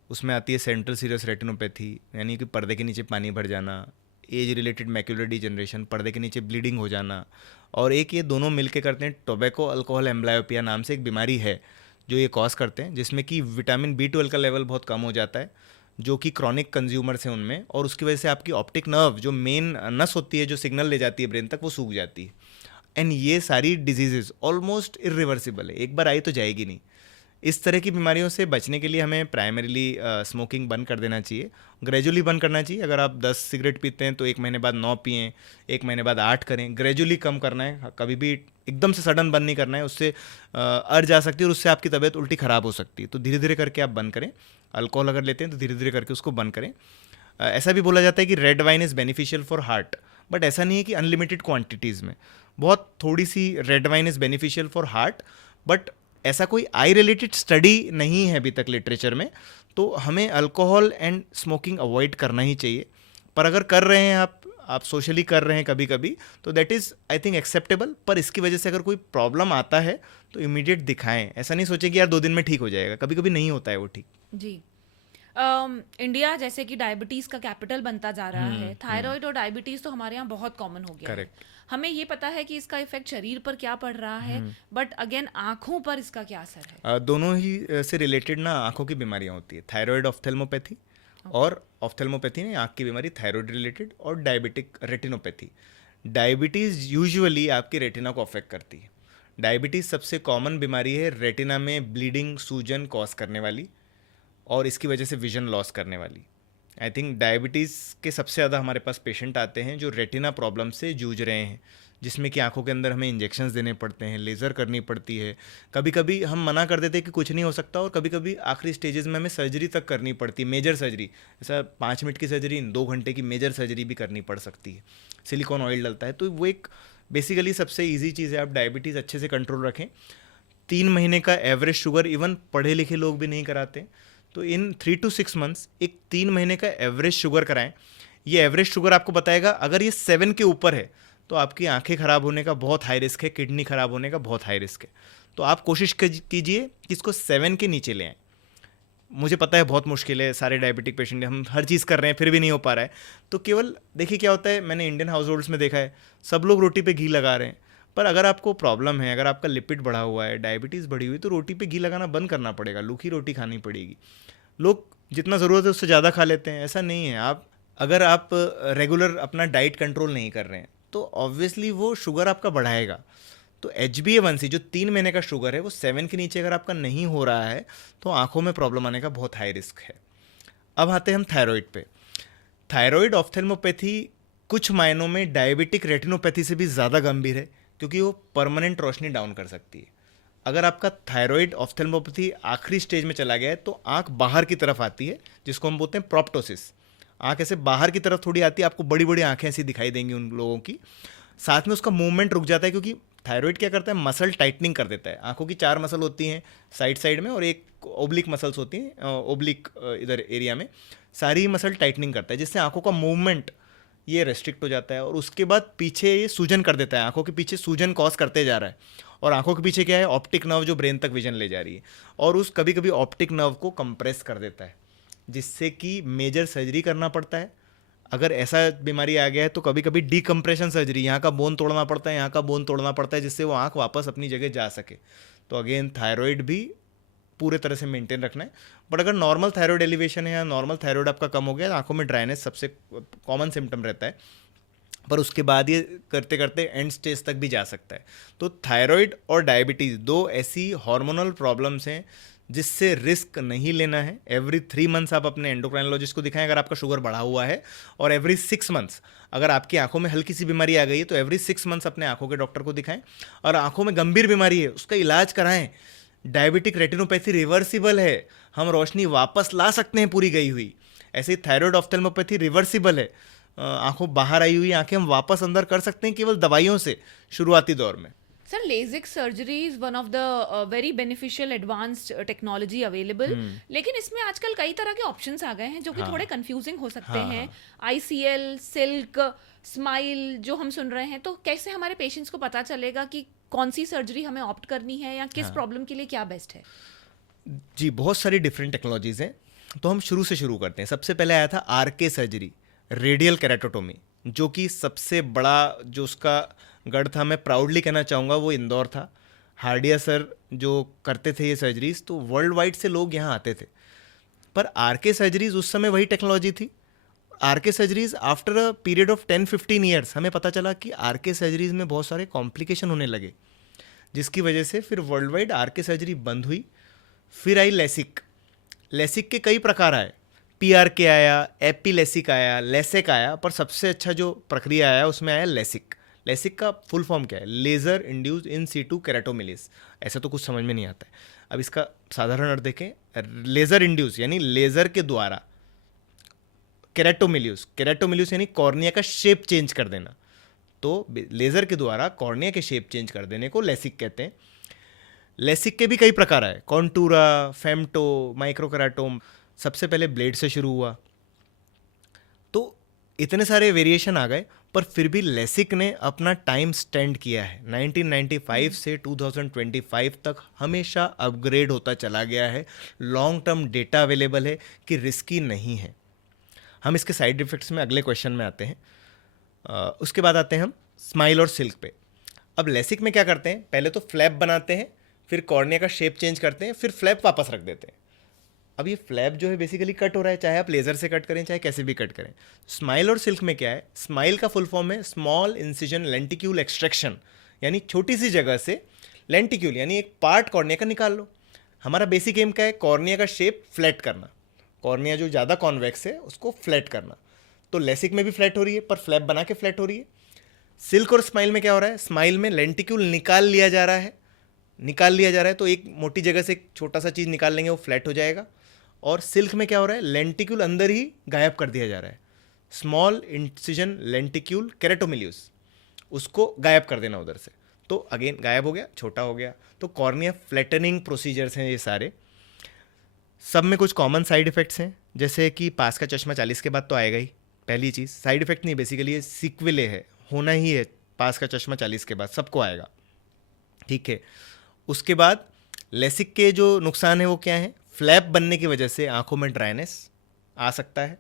उसमें आती है सेंट्रल सीरियस रेटिनोपैथी, यानी कि पर्दे के नीचे पानी भर जाना, एज रिलेटेड मैक्यूलर डिजनरेशन, पर्दे के नीचे ब्लीडिंग हो जाना, और एक ये दोनों मिलके करते हैं टोबैको अल्कोहल एम्ब्लायोपिया नाम से एक बीमारी है जो ये कॉज करते हैं, जिसमें कि विटामिन B12 का लेवल बहुत कम हो जाता है, जो कि क्रॉनिक कंज्यूमर्स हैं उनमें, और उसकी वजह से आपकी ऑप्टिक नर्व, जो मेन नस होती है जो सिग्नल ले जाती है ब्रेन तक, वो सूख जाती है। एंड ये सारी डिजीजेज ऑलमोस्ट इरिवर्सिबल है, एक बार आई तो जाएगी नहीं। इस तरह की बीमारियों से बचने के लिए हमें प्राइमरीली स्मोकिंग बंद कर देना चाहिए, ग्रेजुअली बंद करना चाहिए। अगर आप 10 सिगरेट पीते हैं तो 1 महीने बाद 9 पिएं, 1 महीने बाद 8 करें, ग्रेजुअली कम करना है। कभी भी एकदम से सडन बंद नहीं करना है, उससे अर्ज आ सकती है और उससे आपकी तबीयत उल्टी ख़राब हो सकती है। तो धीरे धीरे करके आप बंद करें। अल्कोहल अगर लेते हैं तो धीरे धीरे करके उसको बंद करें। ऐसा भी बोला जाता है कि red wine is beneficial for heart, but ऐसा नहीं है कि अनलिमिटेड क्वांटिटीज़ में। बहुत थोड़ी सी red wine is beneficial for heart, but ऐसा कोई आई रिलेटेड स्टडी नहीं है अभी तक लिटरेचर में। तो हमें अल्कोहल एंड स्मोकिंग अवॉइड करना ही चाहिए। पर अगर कर रहे हैं आप सोशली कर रहे हैं कभी कभी, तो that is I think acceptable. पर इसकी वजह से अगर कोई प्रॉब्लम आता है तो इमीडिएट दिखाएं। ऐसा नहीं सोचें कि यार 2 दिन में ठीक हो जाएगा, कभी कभी नहीं होता है वो ठीक। जी। इंडिया जैसे कि डायबिटीज़ का कैपिटल बनता जा रहा है, थायराइड और डायबिटीज़ तो हमारे यहाँ बहुत कॉमन हो गया है। हमें ये पता है कि इसका इफेक्ट शरीर पर क्या पड़ रहा है, बट अगेन आँखों पर इसका क्या असर है? दोनों ही से रिलेटेड ना आँखों की बीमारियाँ होती है, थायराइड ऑफ्थेल्मोपैथी और ऑफ्थेल्मोपैथी ने आँख की बीमारी थायराइड रिलेटेड, और डायबिटिक रेटिनोपैथी। डायबिटीज़ यूजुअली आपकी रेटिना को अफेक्ट करती है। डायबिटीज़ सबसे कॉमन बीमारी है रेटिना में ब्लीडिंग, सूजन कॉज करने वाली, और इसकी वजह से विजन लॉस करने वाली। आई थिंक डायबिटीज़ के सबसे ज़्यादा हमारे पास पेशेंट आते हैं जो रेटिना प्रॉब्लम से जूझ रहे हैं, जिसमें कि आंखों के अंदर हमें इंजेक्शंस देने पड़ते हैं, लेज़र करनी पड़ती है। कभी कभी हम मना कर देते हैं कि कुछ नहीं हो सकता, और कभी कभी आखिरी स्टेजेस में हमें सर्जरी तक करनी पड़ती है, मेजर सर्जरी। ऐसा 5 मिनट की सर्जरी, 2 घंटे की मेजर सर्जरी भी करनी पड़ सकती है। सिलिकॉन ऑयल डलता है। तो वो एक बेसिकली सबसे ईजी चीज़ है। आप डायबिटीज़ अच्छे से कंट्रोल रखें। 3 महीने का एवरेज शुगर इवन पढ़े लिखे लोग भी नहीं कराते, तो इन 3 to 6 मंथ्स एक 3 महीने का एवरेज शुगर कराएं। ये एवरेज शुगर आपको बताएगा, अगर ये 7 के ऊपर है तो आपकी आंखें ख़राब होने का बहुत हाई रिस्क है, किडनी ख़राब होने का बहुत हाई रिस्क है। तो आप कोशिश कीजिए कि इसको 7 के नीचे ले आएँ। मुझे पता है बहुत मुश्किल है, सारे डायबिटिक पेशेंट, हम हर चीज़ कर रहे हैं फिर भी नहीं हो पा रहा है। तो केवल देखिए क्या होता है, मैंने इंडियन हाउस होल्ड्स में देखा है, सब लोग रोटी पे घी लगा रहे हैं। पर अगर आपको प्रॉब्लम है, अगर आपका लिपिड बढ़ा हुआ है, डायबिटीज़ बढ़ी हुई, तो रोटी पे घी लगाना बंद करना पड़ेगा, लूखी रोटी खानी पड़ेगी। लोग जितना ज़रूरत है उससे ज़्यादा खा लेते हैं, ऐसा नहीं है। अगर आप रेगुलर अपना डाइट कंट्रोल नहीं कर रहे हैं तो ऑब्वियसली वो शुगर आपका बढ़ाएगा। तो HbA1c जो 3 महीने का शुगर है, वो 7 के नीचे अगर आपका नहीं हो रहा है तो आंखों में प्रॉब्लम आने का बहुत हाई रिस्क है। अब आते हैं हम थायराइड पे। थायराइड ऑफ्थेल्मोपैथी कुछ मायनों में डायबिटिक रेटिनोपैथी से भी ज़्यादा गंभीर है, क्योंकि वो परमानेंट रोशनी डाउन कर सकती है। अगर आपका थायराइड ऑफ्थेल्मोपैथी आखिरी स्टेज में चला गया है तो आंख बाहर की तरफ आती है, जिसको हम बोलते हैं प्रोप्टोसिस। आंख ऐसे बाहर की तरफ थोड़ी आती है, आपको बड़ी बड़ी आंखें ऐसी दिखाई देंगी उन लोगों की। साथ में उसका मूवमेंट रुक जाता है, क्योंकि थायराइड क्या करता है, मसल टाइटनिंग कर देता है। आंखों की 4 मसल होती हैं साइड साइड में और एक ओब्लिक मसल्स होती हैं ओब्लिक इधर एरिया में, सारी मसल टाइटनिंग करता है जिससे आंखों का मूवमेंट ये रेस्ट्रिक्ट हो जाता है और उसके बाद पीछे ये सूजन कर देता है, आंखों के पीछे सूजन कॉज करते जा रहा है। और आंखों के पीछे क्या है, ऑप्टिक नर्व जो ब्रेन तक विजन ले जा रही है और उस कभी कभी ऑप्टिक नर्व को कंप्रेस कर देता है जिससे कि मेजर सर्जरी करना पड़ता है। अगर ऐसा बीमारी आ गया है तो कभी कभी डीकम्प्रेशन सर्जरी, यहाँ का बोन तोड़ना पड़ता है, यहाँ का बोन तोड़ना पड़ता है जिससे वो आँख वापस अपनी जगह जा सके। तो अगेन थायराइड भी पूरे तरह से मेंटेन रखना है। बट अगर नॉर्मल थायराइड एलिवेशन है या नॉर्मल थायराइड आपका कम हो गया, आंखों में ड्राइनेस सबसे कॉमन सिम्टम रहता है, पर उसके बाद ये करते करते एंड स्टेज तक भी जा सकता है। तो थायराइड और डायबिटीज़ 2 ऐसी हार्मोनल प्रॉब्लम्स हैं जिससे रिस्क नहीं लेना है। एवरी 3 मंथ्स आप अपने एंडोक्राइनोलॉजिस्ट को दिखाएं अगर आपका शुगर बढ़ा हुआ है, और एवरी 6 मंथ्स अगर आपकी आंखों में हल्की सी बीमारी आ गई है तो एवरी 6 मंथ्स अपने आंखों के डॉक्टर को दिखाएं। और आंखों में गंभीर बीमारी है उसका इलाज कराएं। डायबिटिक रेटिनोपैथी रिवर्सिबल है, हम रोशनी वापस ला सकते हैं पूरी गई हुई। ऐसे ही थायराइड ऑफ्थेल्मोपैथी रिवर्सिबल है, आंखों बाहर आई हुई आंखें हम वापस अंदर कर सकते हैं केवल दवाइयों से शुरुआती दौर में। Sir, Lasik surgery is one of the very beneficial advanced technology available, लेकिन इसमें आजकल कई तरह के ऑप्शंस आ गए हैं जो कि थोड़े कंफ्यूजिंग हो सकते हैं। आईसीएल, सिल्क, स्माइल जो हम सुन रहे हैं, तो कैसे हमारे पेशेंट्स को पता चलेगा कि कौन सी सर्जरी हमें ऑप्ट करनी है या किस प्रॉब्लम के लिए क्या बेस्ट है? जी, बहुत सारी डिफरेंट टेक्नोलॉजीज़ हैं, तो हम शुरू से शुरू करते हैं। सबसे पहले आया था आरके सर्जरी, रेडियल केराटोटोमी, जो कि सबसे बड़ा जो उसका गढ़ था, मैं प्राउडली कहना चाहूँगा, वो इंदौर था। हार्डिया सर जो करते थे ये सर्जरीज, तो वर्ल्ड वाइड से लोग यहाँ आते थे। पर आरके सर्जरीज उस समय वही टेक्नोलॉजी थी। RK surgeries after a period of 10-15 years हमें पता चला कि आरके सर्जरीज में बहुत सारे कॉम्प्लिकेशन होने लगे, जिसकी वजह से फिर वर्ल्ड वाइड आरके सर्जरी बंद हुई। फिर आई लेसिक। लेसिक के कई प्रकार आए, पीआरके आया, एपीलेसिक आया, लेसिक आया, पर सबसे अच्छा जो प्रक्रिया आया उसमें आया लेसिक। लेसिक का फुल फॉर्म क्या है, लेज़र इंड्यूस्ड इन सीटू केराटोमिलिस। ऐसा तो कुछ समझ में नहीं आता है। अब इसका साधारण अर्थ देखें, लेज़र इंड्यूस यानी लेज़र के द्वारा, केराटोमिलियस, केराटोमिलियस यानी कॉर्निया का शेप चेंज कर देना। तो लेज़र के द्वारा कॉर्निया के शेप चेंज कर देने को लेसिक कहते हैं। लेसिक के भी कई प्रकार आए, कॉन्टूरा, फेम्टो, माइक्रोकेराटोम। सबसे पहले ब्लेड से शुरू हुआ, तो इतने सारे वेरिएशन आ गए, पर फिर भी लेसिक ने अपना टाइम स्टैंड किया है। 1995 से 2025 तक हमेशा अपग्रेड होता चला गया है। लॉन्ग टर्म डेटा अवेलेबल है कि रिस्की नहीं है। हम इसके साइड इफ़ेक्ट्स में अगले क्वेश्चन में आते हैं। उसके बाद आते हैं हम स्माइल और सिल्क पे। अब लेसिक में क्या करते हैं, पहले तो फ्लैप बनाते हैं, फिर कॉर्निया का शेप चेंज करते हैं, फिर फ्लैप वापस रख देते हैं। अब ये फ्लैप जो है बेसिकली कट हो रहा है, चाहे आप लेज़र से कट करें चाहे कैसे भी कट करें। स्माइल और सिल्क में क्या है, स्माइल का फुल फॉर्म है स्मॉल इंसिजन लेंटिक्यूल एक्सट्रैक्शन, यानी छोटी सी जगह से लेंटिक्यूल यानी एक पार्ट कॉर्निया का निकाल लो। हमारा बेसिक एम क्या है, कॉर्निया का शेप फ्लैट करना, कॉर्निया जो ज़्यादा कॉन्वेक्स है उसको फ्लैट करना। तो लेसिक में भी फ्लैट हो रही है, पर फ्लैप बना के फ्लैट हो रही है। सिल्क और स्माइल में क्या हो रहा है, स्माइल में लेंटिक्यूल निकाल लिया जा रहा है, तो एक मोटी जगह से एक छोटा सा चीज़ निकाल लेंगे वो फ्लैट हो जाएगा। और सिल्क में क्या हो रहा है, लेंटिक्यूल अंदर ही गायब कर दिया जा रहा है, स्मॉल इंसिजन लेंटिक्यूल केराटोमिलियस, उसको गायब कर देना उधर से। तो अगेन गायब हो गया, छोटा हो गया। तो कॉर्निया फ्लैटनिंग प्रोसीजर्स हैं ये सारे। सब में कुछ कॉमन साइड इफ़ेक्ट्स हैं, जैसे कि पास का चश्मा 40 के बाद तो आएगा ही, पहली चीज़। साइड इफ़ेक्ट नहीं, बेसिकली ये सीक्वल है, होना ही है। पास का चश्मा 40 के बाद सबको आएगा, ठीक है। उसके बाद लेसिक के जो नुकसान है वो क्या है, फ्लैप बनने की वजह से आंखों में ड्राइनेस आ सकता है,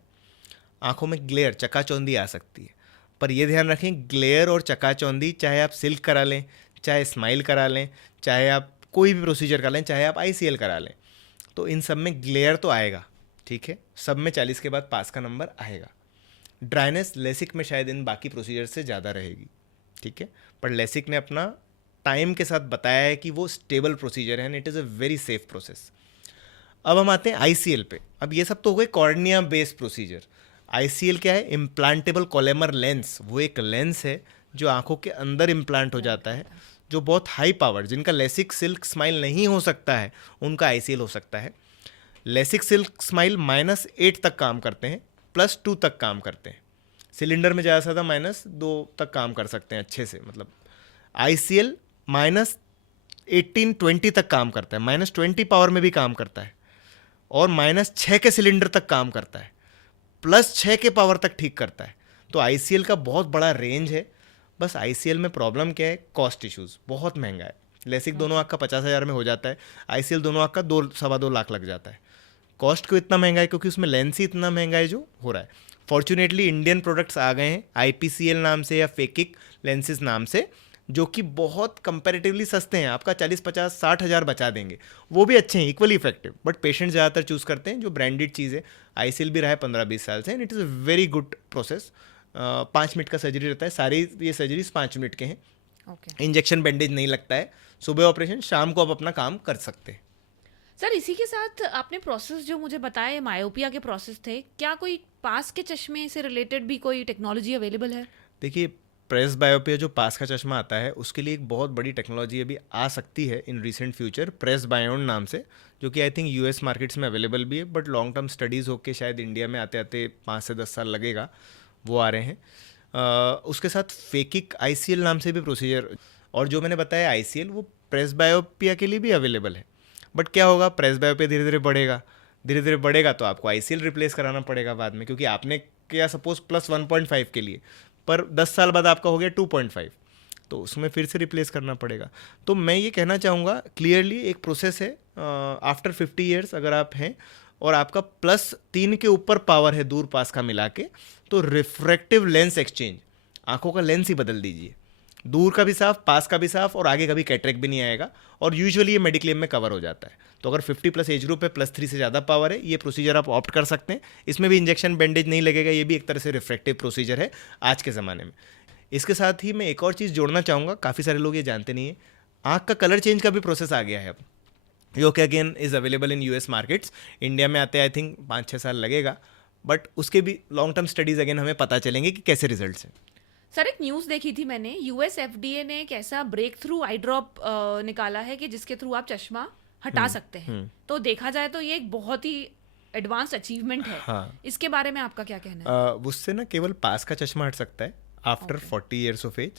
आंखों में ग्लेयर, चकाचौंधी आ सकती है। पर ये ध्यान रखें, ग्लेयर और चकाचौंधी चाहे आप सिल्क करा लें, चाहे स्माइल करा लें, चाहे आप कोई भी प्रोसीजर करा लें, चाहे आप आईसीएल करा लें, तो इन सब में ग्लेयर तो आएगा, ठीक है। सब में 40 के बाद पास का नंबर आएगा। ड्राइनेस लेसिक में शायद इन बाकी प्रोसीजर से ज़्यादा रहेगी, ठीक है। पर लेसिक ने अपना टाइम के साथ बताया है कि वो स्टेबल प्रोसीजर है and it is a very safe process. अब हम आते हैं आईसीएल पे। अब ये सब तो हो गए कॉर्निया बेस्ड प्रोसीजर। आईसीएल क्या है, इम्प्लांटेबल कोलेमर लेंस। वो एक लेंस है जो आंखों के अंदर इम्प्लांट हो जाता है, जो बहुत हाई पावर, जिनका लेसिक सिल्क स्माइल नहीं हो सकता है, उनका आईसीएल हो सकता है। लेसिक सिल्क स्माइल -8 तक काम करते हैं, +2 तक काम करते हैं। सिलेंडर में ज़्यादा से ज़्यादा -2 तक काम कर सकते हैं अच्छे से, मतलब। आईसीएल -18-20 तक काम करता है, -20 पावर में भी काम करता है, और -6 के सिलेंडर तक काम करता है, +6 के पावर तक ठीक करता है। तो ICL का बहुत बड़ा रेंज है। बस ICL में प्रॉब्लम क्या है, कॉस्ट इश्यूज, बहुत महंगा है। लेसिक दोनों आँख का 50,000 में हो जाता है, ICL दोनों आँख का 2-2.25 लाख लग जाता है। कॉस्ट क्यों इतना महंगा है, क्योंकि उसमें लेंस ही इतना महंगा है जो हो रहा है। फॉर्चुनेटली इंडियन प्रोडक्ट्स आ गए हैं IPCL नाम से या फेकिक लेंसेज नाम से, जो कि बहुत कंपैरेटिवली सस्ते हैं, आपका 40-50-60 हज़ार बचा देंगे। वो भी अच्छे हैं, इक्वली इफेक्टिव, बट पेशेंट ज़्यादातर चूज़ करते हैं जो ब्रांडेड चीज़ है। ICL भी रहा है 15-20 साल से, and it is a very good process. 5 minute का सर्जरी रहता है, सारी ये सर्जरीज 5 मिनट के हैं। ओके इंजेक्शन बैंडेज नहीं लगता है, सुबह ऑपरेशन, शाम को आप अपना काम कर सकते हैं। सर, इसी के साथ आपने प्रोसेस जो मुझे बताए मायोपिया के प्रोसेस थे, क्या कोई पास के चश्मे से रिलेटेड भी कोई टेक्नोलॉजी अवेलेबल है? देखिए, प्रेस बायोपिया जो पास का चश्मा आता है, उसके लिए एक बहुत बड़ी टेक्नोलॉजी अभी आ सकती है इन रिसेंट फ्यूचर, प्रेस बायोन नाम से, जो कि आई थिंक US मार्केट्स में अवेलेबल भी है, बट लॉन्ग टर्म स्टडीज़ होकर शायद इंडिया में आते आते 5 से 10 साल लगेगा, वो आ रहे हैं। उसके साथ फेकिक ICL नाम से भी प्रोसीजर, और जो मैंने बताया ICL, वो प्रेस बायोपिया के लिए भी अवेलेबल है। बट क्या होगा, प्रेस बायोपिया धीरे धीरे बढ़ेगा तो आपको ICL रिप्लेस कराना पड़ेगा बाद में, क्योंकि आपने किया सपोज +1.5 के लिए, पर 10 साल बाद आपका हो गया 2.5, तो उसमें फिर से रिप्लेस करना पड़ेगा। तो मैं ये कहना चाहूँगा, क्लियरली एक प्रोसेस है। आफ्टर 50 ईयर्स अगर आप हैं और आपका +3 के ऊपर पावर है दूर पास का मिला के, तो रिफ्रैक्टिव लेंस एक्सचेंज, आंखों का लेंस ही बदल दीजिए, दूर का भी साफ, पास का भी साफ, और आगे कभी कैटरेक्ट भी नहीं आएगा, और यूजुअली ये मेडिक्लेम में कवर हो जाता है। तो अगर 50+ एज ग्रुप है, +3 से ज़्यादा पावर है, ये प्रोसीजर आप ऑप्ट कर सकते हैं। इसमें भी इंजेक्शन बैंडेज नहीं लगेगा, ये भी एक तरह से रिफ्रैक्टिव प्रोसीजर है आज के ज़माने में। इसके साथ ही मैं एक और चीज़ जोड़ना चाहूँगा, काफ़ी सारे लोग ये जानते नहीं है, आँख का कलर चेंज का भी प्रोसेस आ गया है अब, जो कि again is available in US markets. India में आते आई थिंक 5-6 साल लगेगा, बट उसके भी लॉन्ग टर्म स्टडीज़ अगेन हमें पता चलेंगे कि कैसे रिजल्ट्स हैं। सर, एक न्यूज़ देखी थी मैंने, US FDA ने एक ऐसा ब्रेक थ्रू आई ड्रॉप निकाला है कि जिसके थ्रू आप चश्मा हटा सकते हैं। तो देखा जाए तो ये एक बहुत ही एडवांस अचीवमेंट है। हाँ। इसके बारे में आपका क्या कहना है? उससे ना केवल पास का चश्मा हट सकता है आफ्टर 40 ईयर्स ऑफ एज।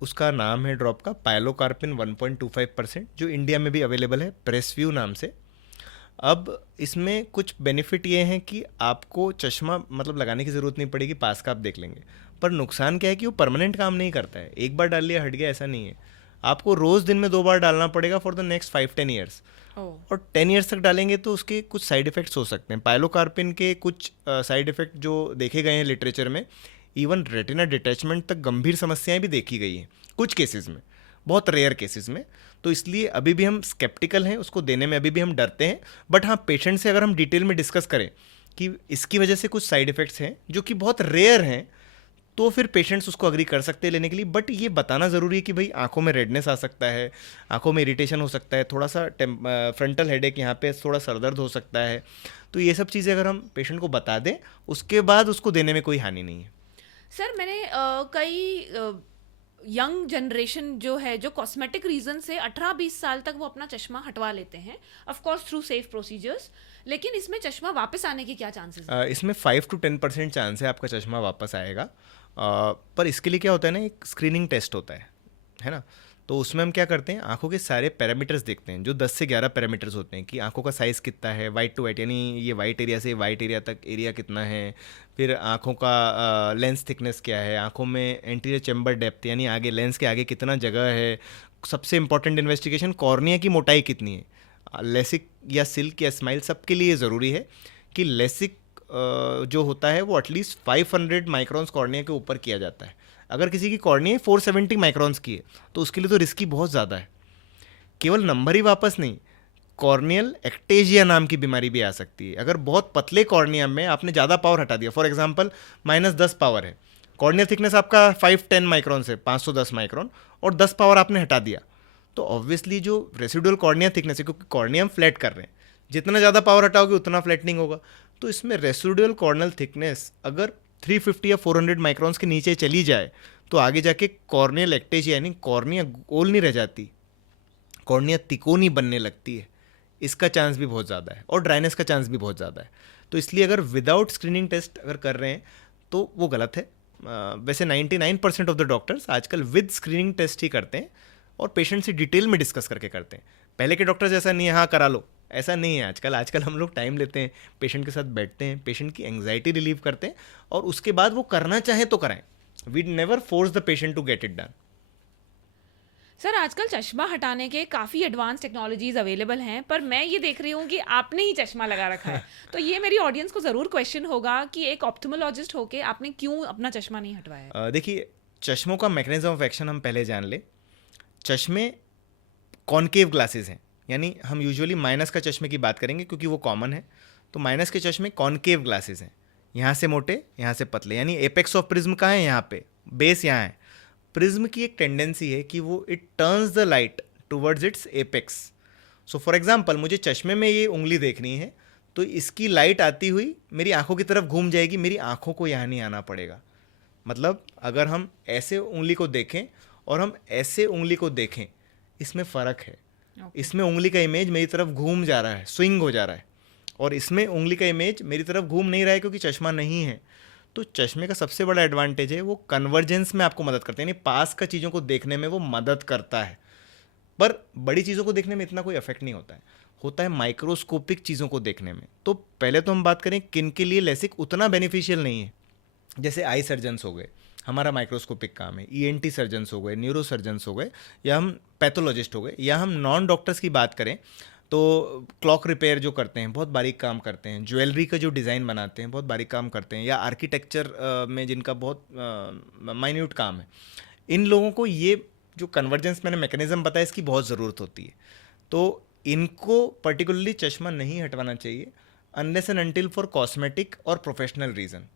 उसका नाम है ड्रॉप का पायलोकार्पिन 1.25%, जो इंडिया में भी अवेलेबल है प्रेसव्यू नाम से। अब इसमें कुछ बेनिफिट ये हैं कि आपको चश्मा मतलब लगाने की ज़रूरत नहीं पड़ेगी, पास का आप देख लेंगे। पर नुकसान क्या है कि वो परमानेंट काम नहीं करता है, एक बार डाल लिया हट गया, ऐसा नहीं है। आपको रोज़ दिन में 2 बार डालना पड़ेगा फॉर द नेक्स्ट 5-10 ईयर्स, और 10 ईयर्स तक डालेंगे तो उसके कुछ साइड इफ़ेक्ट्स हो सकते हैं। पायलोकार्पिन के कुछ साइड इफ़ेक्ट जो देखे गए हैं लिटरेचर में, इवन रेटिना डिटैचमेंट तक गंभीर समस्याएं भी देखी गई हैं कुछ केसेस में, बहुत रेयर केसेस में। तो इसलिए अभी भी हम स्केप्टिकल हैं, उसको देने में अभी भी हम डरते हैं। बट हाँ, पेशेंट से अगर हम डिटेल में डिस्कस करें कि इसकी वजह से कुछ साइड इफ़ेक्ट्स हैं जो कि बहुत रेयर हैं, तो फिर पेशेंट्स उसको अग्री कर सकते हैं लेने के लिए। बट ये बताना ज़रूरी है कि भाई आंखों में रेडनेस आ सकता है, आंखों में इरिटेशन हो सकता है, थोड़ा सा फ्रंटल हेडेक, यहाँ पे थोड़ा सरदर्द हो सकता है। तो ये सब चीज़ें अगर हम पेशेंट को बता दें, उसके बाद उसको देने में कोई हानि नहीं है। सर, मैंने कई यंग जनरेशन जो है, जो कॉस्मेटिक रीजन से 18-20 साल तक वो अपना चश्मा हटवा लेते हैं, of course through safe procedures, लेकिन इसमें चश्मा वापस आने के क्या चांसेस हैं? इसमें 5-10% चांस है आपका चश्मा वापस आएगा। पर इसके लिए क्या होता है ना, एक स्क्रीनिंग टेस्ट होता है ना। तो उसमें हम क्या करते हैं, आंखों के सारे पैरामीटर्स देखते हैं, जो 10 से 11 पैरामीटर्स होते हैं, कि आंखों का साइज़ कितना है, वाइट टू वाइट, यानी ये वाइट एरिया से वाइट एरिया तक एरिया कितना है, फिर आंखों का लेंस थिकनेस क्या है, आंखों में एंटीरियर चैम्बर डेप्थ, यानी आगे लेंस के आगे कितना जगह है। सबसे इंपॉर्टेंट इन्वेस्टिगेशन, कॉर्निया की मोटाई कितनी है। लेसिक या सिल्क या स्माइल, सबके लिए ज़रूरी है कि लेसिक जो होता है वो एटलीस्ट 500 माइक्रॉन्स कॉर्निया के ऊपर किया जाता है। अगर किसी की कॉर्निया 470 माइक्रॉन्स की है तो उसके लिए तो रिस्की बहुत ज़्यादा है। केवल नंबर ही वापस नहीं, कॉर्नियल एक्टेजिया नाम की बीमारी भी आ सकती है। अगर बहुत पतले कॉर्निया में आपने ज़्यादा पावर हटा दिया, फॉर एग्जांपल -10 पावर है, कॉर्नियल थिकनेस आपका 510 माइक्रॉन से 510 माइक्रॉन, और 10 पावर आपने हटा दिया, तो ऑब्वियसली जो रेसिडुअल कॉर्निया थिकनेस है, क्योंकि कॉर्निया हम फ्लैट कर रहे हैं, जितना ज़्यादा पावर हटाओगे उतना फ्लैटनिंग होगा। तो इसमें रेसिडुअल कॉर्नियल थिकनेस अगर 350 या 400 माइक्रॉन्स के नीचे चली जाए तो आगे जाके कॉर्नियल एक्टेजिया, यानी कॉर्निया गोल नहीं रह जाती, कॉर्निया तिकोनी बनने लगती है, इसका चांस भी बहुत ज़्यादा है, और ड्राइनेस का चांस भी बहुत ज़्यादा है। तो इसलिए अगर विदाउट स्क्रीनिंग टेस्ट अगर कर रहे हैं तो वो गलत है। वैसे 99% ऑफ द डॉक्टर्स आजकल विद स्क्रीनिंग टेस्ट ही करते हैं, और पेशेंट से डिटेल में डिस्कस करके करते हैं। पहले के डॉक्टर्स ऐसा नहीं है हाँ करा लो, ऐसा नहीं है आजकल हम लोग टाइम लेते हैं, पेशेंट के साथ बैठते हैं, पेशेंट की एंग्जाइटी रिलीव करते हैं और उसके बाद वो करना चाहे तो कराएं। We never force the patient to get it done. Sir आजकल चश्मा हटाने के काफ़ी एडवांस टेक्नोलॉजीज अवेलेबल हैं, पर मैं ये देख रही हूँ कि आपने ही चश्मा लगा रखा है। तो ये मेरी ऑडियंस को ज़रूर क्वेश्चन होगा कि एक ऑप्थेमोलॉजिस्ट होके आपने क्यों अपना चश्मा नहीं हटवाया है? देखिए, चश्मों का मैकेनिज्म ऑफ एक्शन हम पहले जान ले। चश्मे कॉनकेव ग्लासेस हैं, यानी हम यूजुअली माइनस का चश्मे की बात करेंगे क्योंकि वो कॉमन है। तो माइनस के चश्मे कॉनकेव ग्लासेस हैं, यहाँ से मोटे यहाँ से पतले, यानी एपेक्स ऑफ प्रिज्म कहाँ है, यहाँ पे बेस यहाँ है। प्रिज्म की एक टेंडेंसी है कि वो it turns the light towards it's apex. So for example मुझे चश्मे में ये उंगली देखनी है तो इसकी लाइट आती हुई मेरी आंखों की तरफ घूम जाएगी, मेरी आंखों को यहाँ नहीं आना पड़ेगा। मतलब अगर हम ऐसे उंगली को देखें और हम ऐसे उंगली को देखें, इसमें फ़र्क है। इसमें उंगली का इमेज मेरी तरफ घूम जा रहा है, स्विंग हो जा रहा है, और इसमें उंगली का इमेज मेरी तरफ घूम नहीं रहा है क्योंकि चश्मा नहीं है। तो चश्मे का सबसे बड़ा एडवांटेज है वो कन्वर्जेंस में आपको मदद करते हैं, यानी पास का चीज़ों को देखने में वो मदद करता है। पर बड़ी चीज़ों को देखने में इतना कोई इफेक्ट नहीं होता है माइक्रोस्कोपिक चीज़ों को देखने में। तो पहले तो हम बात करें किन के लिए लेसिक उतना बेनिफिशियल नहीं है। जैसे आई सर्जन्स हो गए, हमारा माइक्रोस्कोपिक काम है, ईएनटी सर्जन्स हो गए, न्यूरो सर्जन्स हो गए, या हम पैथोलॉजिस्ट हो गए, या हम नॉन डॉक्टर्स की बात करें तो क्लॉक रिपेयर जो करते हैं, बहुत बारीक काम करते हैं, ज्वेलरी का जो डिज़ाइन बनाते हैं, बहुत बारीक काम करते हैं, या आर्किटेक्चर में जिनका बहुत माइन्यूट काम है, इन लोगों को ये जो कन्वर्जेंस मैंने मैकेनिज्म बताया इसकी बहुत ज़रूरत होती है। तो इनको पर्टिकुलरली चश्मा नहीं हटवाना चाहिए unless and until for cosmetic और प्रोफेशनल रीज़न।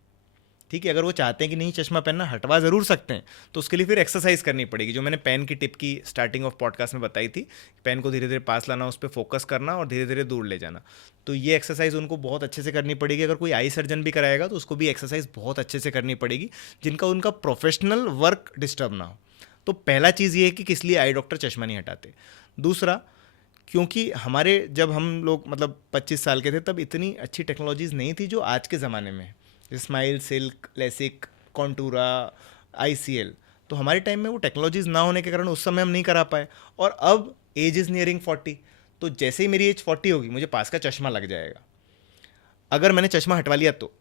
ठीक है, अगर वो चाहते हैं कि नहीं चश्मा पहनना, हटवा ज़रूर सकते हैं, तो उसके लिए फिर एक्सरसाइज करनी पड़ेगी, जो मैंने पेन की टिप की स्टार्टिंग ऑफ पॉडकास्ट में बताई थी। पेन को धीरे धीरे पास लाना, उस पर फोकस करना और धीरे धीरे दूर ले जाना। तो ये एक्सरसाइज उनको बहुत अच्छे से करनी पड़ेगी। अगर कोई आई सर्जन भी कराएगा तो उसको भी एक्सरसाइज बहुत अच्छे से करनी पड़ेगी, जिनका उनका प्रोफेशनल वर्क डिस्टर्ब ना हो। तो पहला चीज़ ये है कि किस लिए आई डॉक्टर चश्मा नहीं हटाते। दूसरा, क्योंकि हमारे जब हम लोग मतलब 25 साल के थे तब इतनी अच्छी टेक्नोलॉजीज़ नहीं थी जो आज के ज़माने में है। Smile, silk, LASIK, Contoura, ICL। तो हमारे टाइम में वो टेक्नोलॉजीज़ ना होने के कारण उस समय हम नहीं करा पाए। और अब एज इज़ नियरिंग 40, तो जैसे ही मेरी एज 40 होगी मुझे पास का चश्मा लग जाएगा। अगर मैंने चश्मा हटवा लिया तो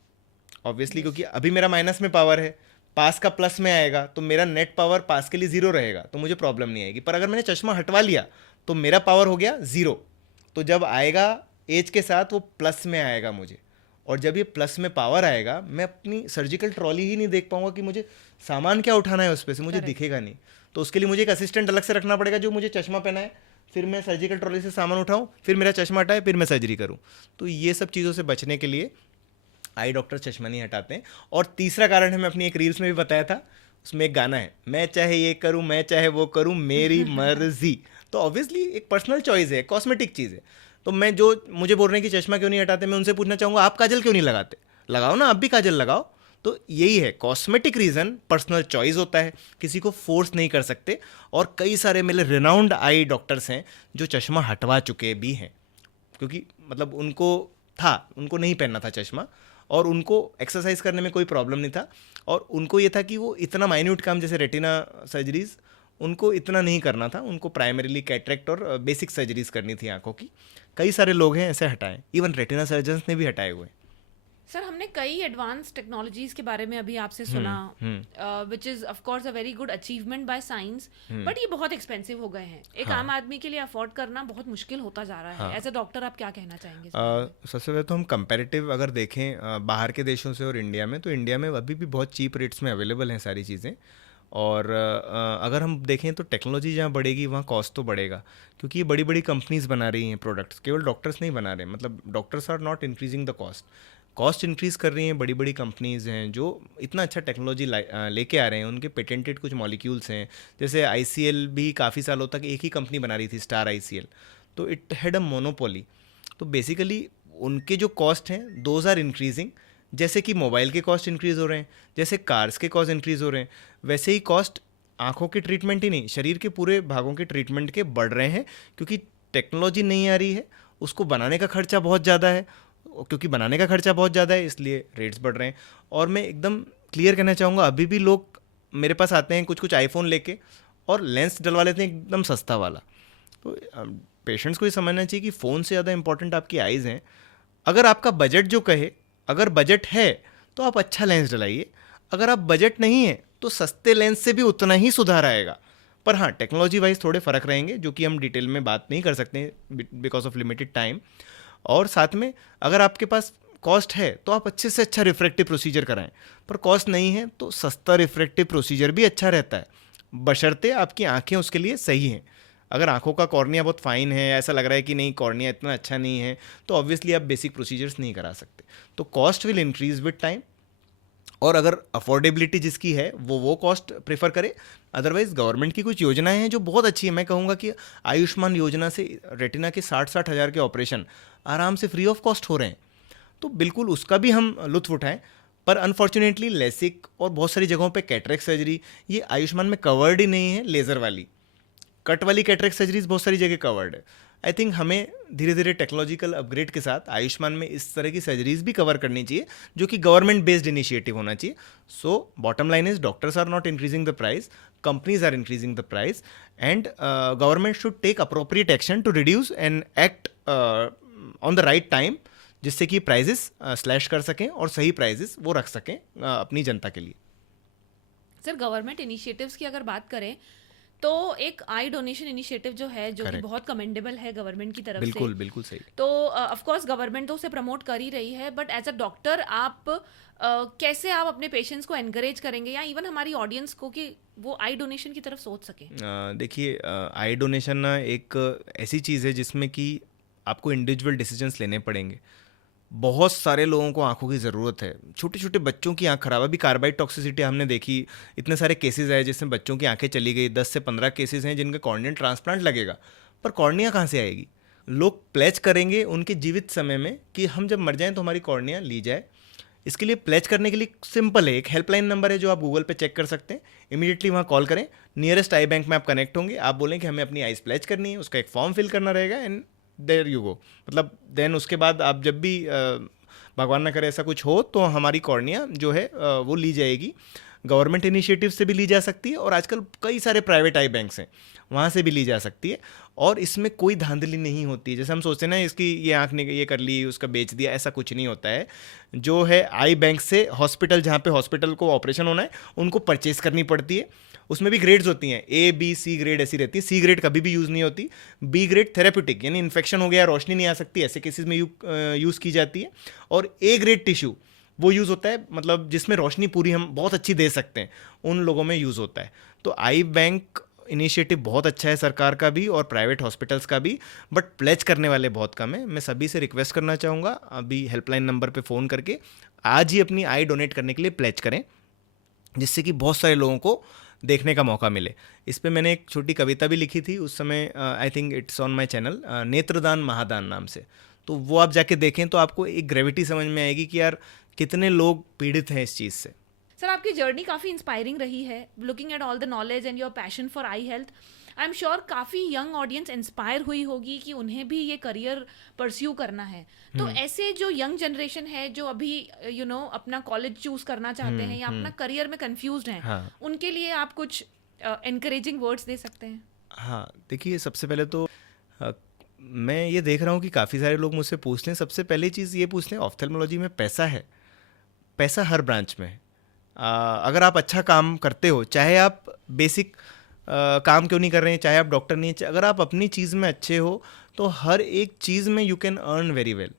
ऑब्वियसली, क्योंकि अभी मेरा माइनस में पावर है, पास का प्लस में आएगा तो मेरा नेट पावर पास के लिए 0 रहेगा, तो मुझे प्रॉब्लम नहीं आएगी। पर अगर मैंने चश्मा हटवा लिया तो मेरा पावर हो गया 0, तो जब आएगा एज के साथ वो प्लस में आएगा मुझे। और जब ये प्लस में पावर आएगा, मैं अपनी सर्जिकल ट्रॉली ही नहीं देख पाऊंगा कि मुझे सामान क्या उठाना है उस पर से, मुझे दिखेगा नहीं। तो उसके लिए मुझे एक असिस्टेंट अलग से रखना पड़ेगा जो मुझे चश्मा पहनाए, फिर मैं सर्जिकल ट्रॉली से सामान उठाऊं, फिर मेरा चश्मा हटाए, फिर मैं सर्जरी करूं। तो ये सब चीज़ों से बचने के लिए आई डॉक्टर चश्मा नहीं हटाते हैं। और तीसरा कारण है, मैं अपनी एक रील्स में भी बताया था, उसमें एक गाना है, मैं चाहे ये करूं मैं चाहे वो करूं मेरी मर्जी। तो ऑब्वियसली एक पर्सनल चॉइस है, कॉस्मेटिक चीज़ है। तो मैं जो मुझे बोल रहे हैं कि चश्मा क्यों नहीं हटाते, मैं उनसे पूछना चाहूँगा आप काजल क्यों नहीं लगाते? लगाओ ना, आप भी काजल लगाओ। तो यही है, कॉस्मेटिक रीज़न पर्सनल चॉइस होता है, किसी को फोर्स नहीं कर सकते। और कई सारे मेरे रिनाउंड आई डॉक्टर्स हैं जो चश्मा हटवा चुके भी हैं, क्योंकि मतलब उनको नहीं पहनना था चश्मा, और उनको एक्सरसाइज करने में कोई प्रॉब्लम नहीं था, और उनको ये था कि वो इतना माइन्यूट काम जैसे रेटिना सर्जरीज उनको इतना नहीं करना था, उनको प्राइमरीली कैटरेक्ट और बेसिक सर्जरीज करनी थी आंखों की। कई सारे लोग हैं ऐसे हटाए, इवन रेटिना सर्जन्स ने भी हटाए हुए। सर हमने कई एडवांस टेक्नोलॉजीज के बारे में अभी आपसे सुना, which is of course a very good achievement by science, but ये बहुत एक्सपेंसिव हो गए हैं। एक आम आदमी के लिए अफोर्ड करना बहुत मुश्किल होता जा रहा है। एज अ डॉक्टर आप क्या कहना चाहेंगे? सबसे पहले तो हम कंपैरेटिव अगर देखें बाहर के देशों से और इंडिया में, तो इंडिया में अभी भी बहुत चीप रेट्स में अवेलेबल हैं सारी चीज़ें। और अगर हम देखें तो टेक्नोलॉजी जहाँ बढ़ेगी वहाँ कॉस्ट तो बढ़ेगा, क्योंकि ये बड़ी बड़ी कंपनीज बना रही हैं प्रोडक्ट्स, केवल डॉक्टर्स नहीं बना रहे। मतलब doctors are not increasing the cost increase कर रही हैं बड़ी बड़ी कंपनीज़ हैं जो इतना अच्छा टेक्नोलॉजी लेके आ रहे हैं। उनके पेटेंटेड कुछ मॉलिक्यूल्स हैं, जैसे ICL भी काफ़ी सालों तक एक ही कंपनी बना रही थी, स्टार ICL, तो इट हैड अ मोनोपोली। तो बेसिकली उनके जो कॉस्ट हैं दोज आर इंक्रीजिंग। जैसे कि मोबाइल के कॉस्ट इंक्रीज़ हो रहे हैं, जैसे कार्स के कॉस्ट इंक्रीज़ हो रहे हैं, वैसे ही कॉस्ट आँखों के ट्रीटमेंट ही नहीं, शरीर के पूरे भागों के ट्रीटमेंट के बढ़ रहे हैं, क्योंकि टेक्नोलॉजी नहीं आ रही है, उसको बनाने का खर्चा बहुत ज़्यादा है, क्योंकि बनाने का खर्चा बहुत ज़्यादा है इसलिए रेट्स बढ़ रहे हैं। और मैं एकदम क्लियर कहना चाहूँगा, अभी भी लोग मेरे पास आते हैं कुछ आईफोन लेके, और लेंस डलवा लेते हैं एकदम सस्ता वाला। तो पेशेंट्स को ये समझना चाहिए कि फ़ोन से ज़्यादा इंपॉर्टेंट आपकी आइज़ हैं। अगर आपका बजट जो कहे, अगर बजट है तो आप अच्छा लेंस डलाइए, अगर आप बजट नहीं है तो सस्ते लेंस से भी उतना ही सुधार आएगा। पर हाँ, टेक्नोलॉजी वाइज थोड़े फ़र्क रहेंगे जो कि हम डिटेल में बात नहीं कर सकते बिकॉज ऑफ लिमिटेड टाइम। और साथ में अगर आपके पास कॉस्ट है तो आप अच्छे से अच्छा रिफ्रैक्टिव प्रोसीजर कराएं, पर कॉस्ट नहीं है तो सस्ता रिफ्रैक्टिव प्रोसीजर भी अच्छा रहता है, बशर्ते आपकी आंखें उसके लिए सही हैं। अगर आंखों का कॉर्निया बहुत फाइन है, ऐसा लग रहा है कि नहीं कॉर्निया इतना अच्छा नहीं है, तो ऑब्वियसली आप बेसिक प्रोसीजर्स नहीं करा सकते। तो cost will increase with time, और अगर अफोर्डेबिलिटी जिसकी है वो कॉस्ट प्रेफर करे। अदरवाइज गवर्नमेंट की कुछ योजनाएं हैं जो बहुत अच्छी है। मैं कहूँगा कि आयुष्मान योजना से रेटिना के 60-60 हज़ार के ऑपरेशन आराम से फ्री ऑफ कॉस्ट हो रहे हैं, तो बिल्कुल उसका भी हम लुत्फ उठाएं। पर अनफॉर्चुनेटली लेसिक और बहुत सारी जगहों पे कैटरेक्ट सर्जरी ये आयुष्मान में कवर्ड ही नहीं है। लेज़र वाली, कट वाली कैटरेक्ट सर्जरीज बहुत सारी जगह कवर्ड है। आई थिंक हमें धीरे धीरे टेक्नोलॉजिकल अपग्रेड के साथ आयुष्मान में इस तरह की सर्जरीज भी कवर करनी चाहिए जो कि गवर्नमेंट बेस्ड इनिशिएटिव होना चाहिए। So bottom line is doctors are not increasing the price, companies are increasing the price, and government should take appropriate action to reduce and act on the right time, जिससे कि prices slash कर सकें और सही prices वो रख सकें अपनी जनता के लिए। सर, गवर्नमेंट इनिशिएटिव्स की अगर बात करें तो एक आई डोनेशन इनिशिएटिव जो है, जो कि Correct. बहुत कमेंडेबल है गवर्नमेंट की तरफ बिल्कुल से। बिल्कुल सही। तो ऑफ कोर्स गवर्नमेंट तो उसे प्रमोट कर ही रही है, बट एज अ डॉक्टर आप कैसे आप अपने पेशेंट्स को एनकरेज करेंगे या इवन हमारी ऑडियंस को कि वो आई डोनेशन की तरफ सोच सके? देखिए, आई डोनेशन ना एक ऐसी चीज़ है जिसमें कि आपको इंडिविजुअल डिसीजंस लेने पड़ेंगे। बहुत सारे लोगों को आंखों की ज़रूरत है, छोटे छोटे बच्चों की आंख खराब है। अभी कार्बाइड टॉक्सिसिटी हमने देखी, इतने सारे केसेस आए जिसमें बच्चों की आंखें चली गई। 10 से 15 केसेस हैं जिनका कॉर्नियल ट्रांसप्लांट लगेगा, पर कॉर्निया कहाँ से आएगी? लोग प्लेज करेंगे उनके जीवित समय में कि हम जब मर जाएं तो हमारी कॉर्निया ली जाए। इसके लिए प्लेज करने के लिए सिंपल है, एक हेल्पलाइन नंबर है जो आप गूगल पे चेक कर सकते हैं। इमीडिएटली वहाँ कॉल करें, नियरेस्ट आई बैंक में आप कनेक्ट होंगे, आप बोलें कि हमें अपनी आइज़ प्लेज करनी है, उसका एक फॉर्म फिल करना रहेगा, एंड देयर यू गो। मतलब देन उसके बाद आप जब भी भगवान ना करे ऐसा कुछ हो तो हमारी कॉर्निया जो है वो ली जाएगी। गवर्नमेंट इनिशिएटिव से भी ली जा सकती है, और आजकल कई सारे प्राइवेट आई बैंक्स हैं, वहाँ से भी ली जा सकती है। और इसमें कोई धांधली नहीं होती है, जैसे हम सोचते हैं ना इसकी ये आँख ने ये कर ली उसका बेच दिया, ऐसा कुछ नहीं होता है। जो है आई बैंक से हॉस्पिटल, जहाँ पे हॉस्पिटल को ऑपरेशन होना है उनको परचेज करनी पड़ती है। उसमें भी ग्रेड्स होती हैं, ए बी सी ग्रेड ऐसी रहती है। सी ग्रेड कभी भी यूज़ नहीं होती, बी ग्रेड थेरेप्यूटिक यानी इन्फेक्शन हो गया, रोशनी नहीं आ सकती, ऐसे केसेस में यूज़ की जाती है। और ए ग्रेड टिश्यू वो यूज़ होता है, मतलब जिसमें रोशनी पूरी हम बहुत अच्छी दे सकते हैं, उन लोगों में यूज़ होता है। तो आई बैंक इनिशिएटिव बहुत अच्छा है सरकार का भी और प्राइवेट हॉस्पिटल्स का भी, बट प्लेज करने वाले बहुत कम है। मैं सभी से रिक्वेस्ट करना चाहूँगा, अभी हेल्पलाइन नंबर पे फ़ोन करके आज ही अपनी आई डोनेट करने के लिए प्लेज करें, जिससे कि बहुत सारे लोगों को देखने का मौका मिले। इस पे मैंने एक छोटी कविता भी लिखी थी उस समय, I think it's on my channel, नेत्रदान महादान नाम से। तो वो आप जाके देखें तो आपको एक ग्रेविटी समझ में आएगी कि यार कितने लोग पीड़ित हैं इस चीज़ से। सर, आपकी जर्नी काफ़ी इंस्पायरिंग रही है, looking at all the knowledge and your passion for I health. I am sure काफ़ी यंग ऑडियंस इंस्पायर हुई होगी कि उन्हें भी ये करियर परस्यू करना है। तो ऐसे जो यंग जनरेशन है जो अभी अपना कॉलेज चूज करना चाहते हैं या अपना करियर में कंफ्यूज्ड हैं, हाँ। उनके लिए आप कुछ एनकरेजिंग वर्ड्स दे सकते हैं? हाँ, देखिए सबसे पहले तो अ, मैं ये देख रहा हूँ कि काफ़ी सारे लोग मुझसे पूछते हैं, सबसे पहली चीज़ ये पूछते हैं ऑफ्थेल्मोलॉजी में पैसा है? पैसा हर ब्रांच में है। अगर आप अच्छा काम करते हो, चाहे आप बेसिक काम क्यों नहीं कर रहे हैं, चाहे आप डॉक्टर नहीं हैं, अगर आप अपनी चीज़ में अच्छे हो तो हर एक चीज़ में you can earn very well.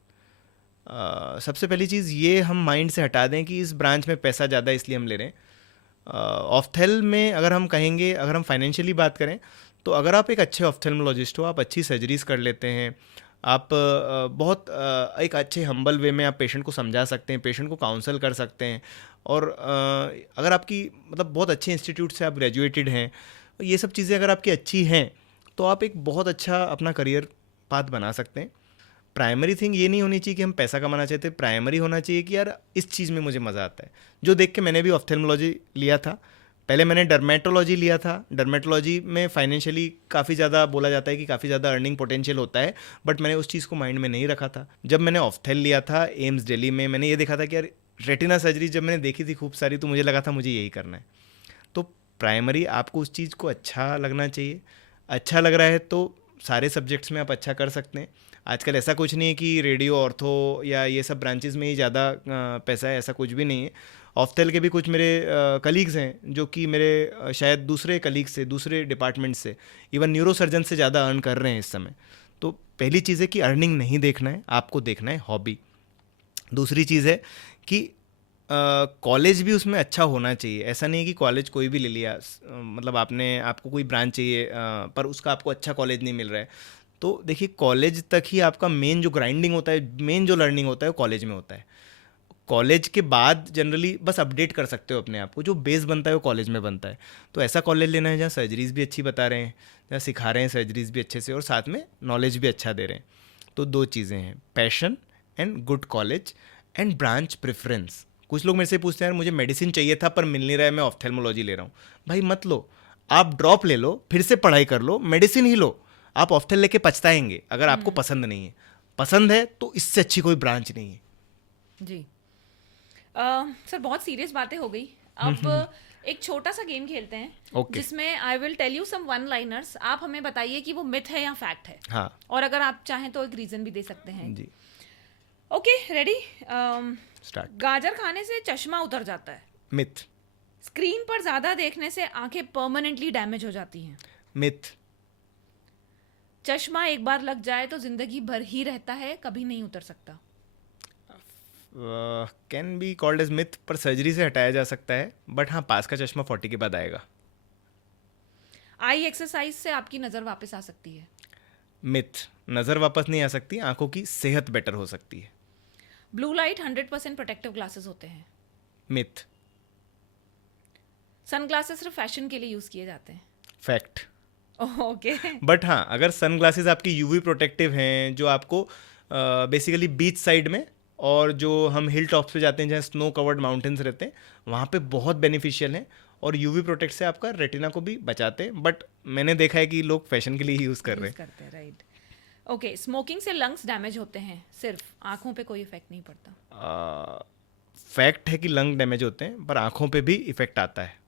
सबसे पहली चीज़ ये हम माइंड से हटा दें कि इस ब्रांच में पैसा ज़्यादा है इसलिए हम ले रहे हैं। ऑफ्थेल में अगर हम कहेंगे, अगर हम फाइनेंशियली बात करें तो अगर आप एक अच्छे ऑफ्थेल्मोलॉजिस्ट हो, आप अच्छी सर्जरीज कर लेते हैं, आप बहुत एक अच्छे हम्बल वे में आप पेशेंट को समझा सकते हैं, पेशेंट को काउंसल कर सकते हैं, और अगर आपकी मतलब बहुत अच्छे इंस्टीट्यूट से आप ग्रेजुएटेड हैं, ये सब चीज़ें अगर आपकी अच्छी हैं तो आप एक बहुत अच्छा अपना करियर पाथ बना सकते हैं। प्राइमरी थिंग ये नहीं होनी चाहिए कि हम पैसा कमाना चाहते, प्राइमरी होना चाहिए कि यार इस चीज़ में मुझे मज़ा आता है। जो देख के मैंने भी ऑफ्थेल्मोलॉजी लिया था, पहले मैंने डर्मेटोलॉजी लिया था। डर्मेटोलॉजी में फाइनेंशियली काफ़ी ज़्यादा बोला जाता है कि काफ़ी ज़्यादा अर्निंग पोटेंशियल होता है, बट मैंने उस चीज़ को माइंड में नहीं रखा था। जब मैंने ऑफ्थेल लिया था एम्स दिल्ली में, मैंने ये देखा था कि यार रेटिना सर्जरी जब मैंने देखी थी खूब सारी, तो मुझे लगा था मुझे यही करना है। तो प्राइमरी आपको उस चीज़ को अच्छा लगना चाहिए, अच्छा लग रहा है तो सारे सब्जेक्ट्स में आप अच्छा कर सकते हैं। आजकल ऐसा कुछ नहीं है कि रेडियो, ऑर्थो या ये सब ब्रांचेस में ही ज़्यादा पैसा है, ऐसा कुछ भी नहीं है। ऑफ्थेल के भी कुछ मेरे कलीग्स हैं जो कि मेरे शायद दूसरे कलीग से, दूसरे डिपार्टमेंट से, इवन न्यूरो सर्जन से ज़्यादा अर्न कर रहे हैं इस समय। तो पहली चीज़ है कि अर्निंग नहीं देखना है, आपको देखना है हॉबी। दूसरी चीज़ है कि कॉलेज भी उसमें अच्छा होना चाहिए। ऐसा नहीं है कि कॉलेज कोई भी ले लिया, मतलब आपको कोई ब्रांच चाहिए पर उसका आपको अच्छा कॉलेज नहीं मिल रहा है, तो देखिए कॉलेज तक ही आपका मेन जो ग्राइंडिंग होता है, मेन जो लर्निंग होता है वो कॉलेज में होता है। कॉलेज के बाद जनरली बस अपडेट कर सकते हो अपने आप को, जो बेस बनता है वो कॉलेज में बनता है। तो ऐसा कॉलेज लेना है जहाँ सर्जरीज भी अच्छी बता रहे हैं, जहाँ सिखा रहे हैं सर्जरीज भी अच्छे से और साथ में नॉलेज भी अच्छा दे रहे हैं। तो दो चीज़ें हैं, passion and good college and branch preference. कुछ लोग मेरे से पूछते हैं यार मुझे मेडिसिन चाहिए था पर मिल नहीं रहा है, मैं ऑफ्थेल्मोलॉजी ले रहा हूँ। भाई मत लो, आप ड्रॉप ले लो, फिर से पढ़ाई कर लो, मेडिसिन ही लो। आप ऑफ्थेल लेके पछताएंगे अगर आपको पसंद नहीं है। पसंद है तो इससे अच्छी कोई ब्रांच नहीं है। जी सर, बहुत सीरियस बातें हो गई। अब एक छोटा सा गेम खेलते हैं Okay. जिसमें I will tell you some one liners, आप हमें बताइए कि वो मिथ है या फैक्ट है। हाँ और अगर आप चाहें तो एक रीजन भी दे सकते हैं। जी, ओके, रेडी? स्टार्ट। गाजर खाने से चश्मा उतर जाता है। मिथ। स्क्रीन पर ज्यादा देखने से आंखें परमानेंटली डैमेज हो जाती हैं। मिथ। चश्मा एक बार लग जाए तो जिंदगी भर ही रहता है, कभी नहीं उतर सकता। Can be called as myth, पर सर्जरी से हटाया जा सकता है। बट हाँ, पास का चश्मा 40 के बाद आएगा। आई एक्सरसाइज से आपकी नजर वापस आ सकती है। मिथ। नज़र वापस नहीं आ सकती, आंखों की सेहत बेटर हो सकती है। ब्लू लाइट 100% प्रोटेक्टिव ग्लासेस होते हैं। मिथ। सनग्लासेस सिर्फ फैशन के लिए यूज किए जाते हैं। फैक्ट। ओके। बट हाँ, अगर सन ग्लासेस आपकी यूवी प्रोटेक्टिव हैं, जो आपको बेसिकली बीच साइड में और जो हम हिल टॉप्स पे जाते हैं जहाँ स्नो कवर्ड माउंटेन्स रहते हैं, वहाँ पे बहुत बेनिफिशियल हैं और यूवी प्रोटेक्ट से आपका रेटिना को भी बचाते हैं। बट मैंने देखा है कि लोग फैशन के लिए ही यूज़ कर रहे हैं। राइट। ओके, स्मोकिंग से लंग्स डैमेज होते हैं, सिर्फ आंखों पे कोई इफेक्ट नहीं पड़ता। फैक्ट है कि लंग डैमेज होते हैं पर आंखों पे भी इफेक्ट आता है।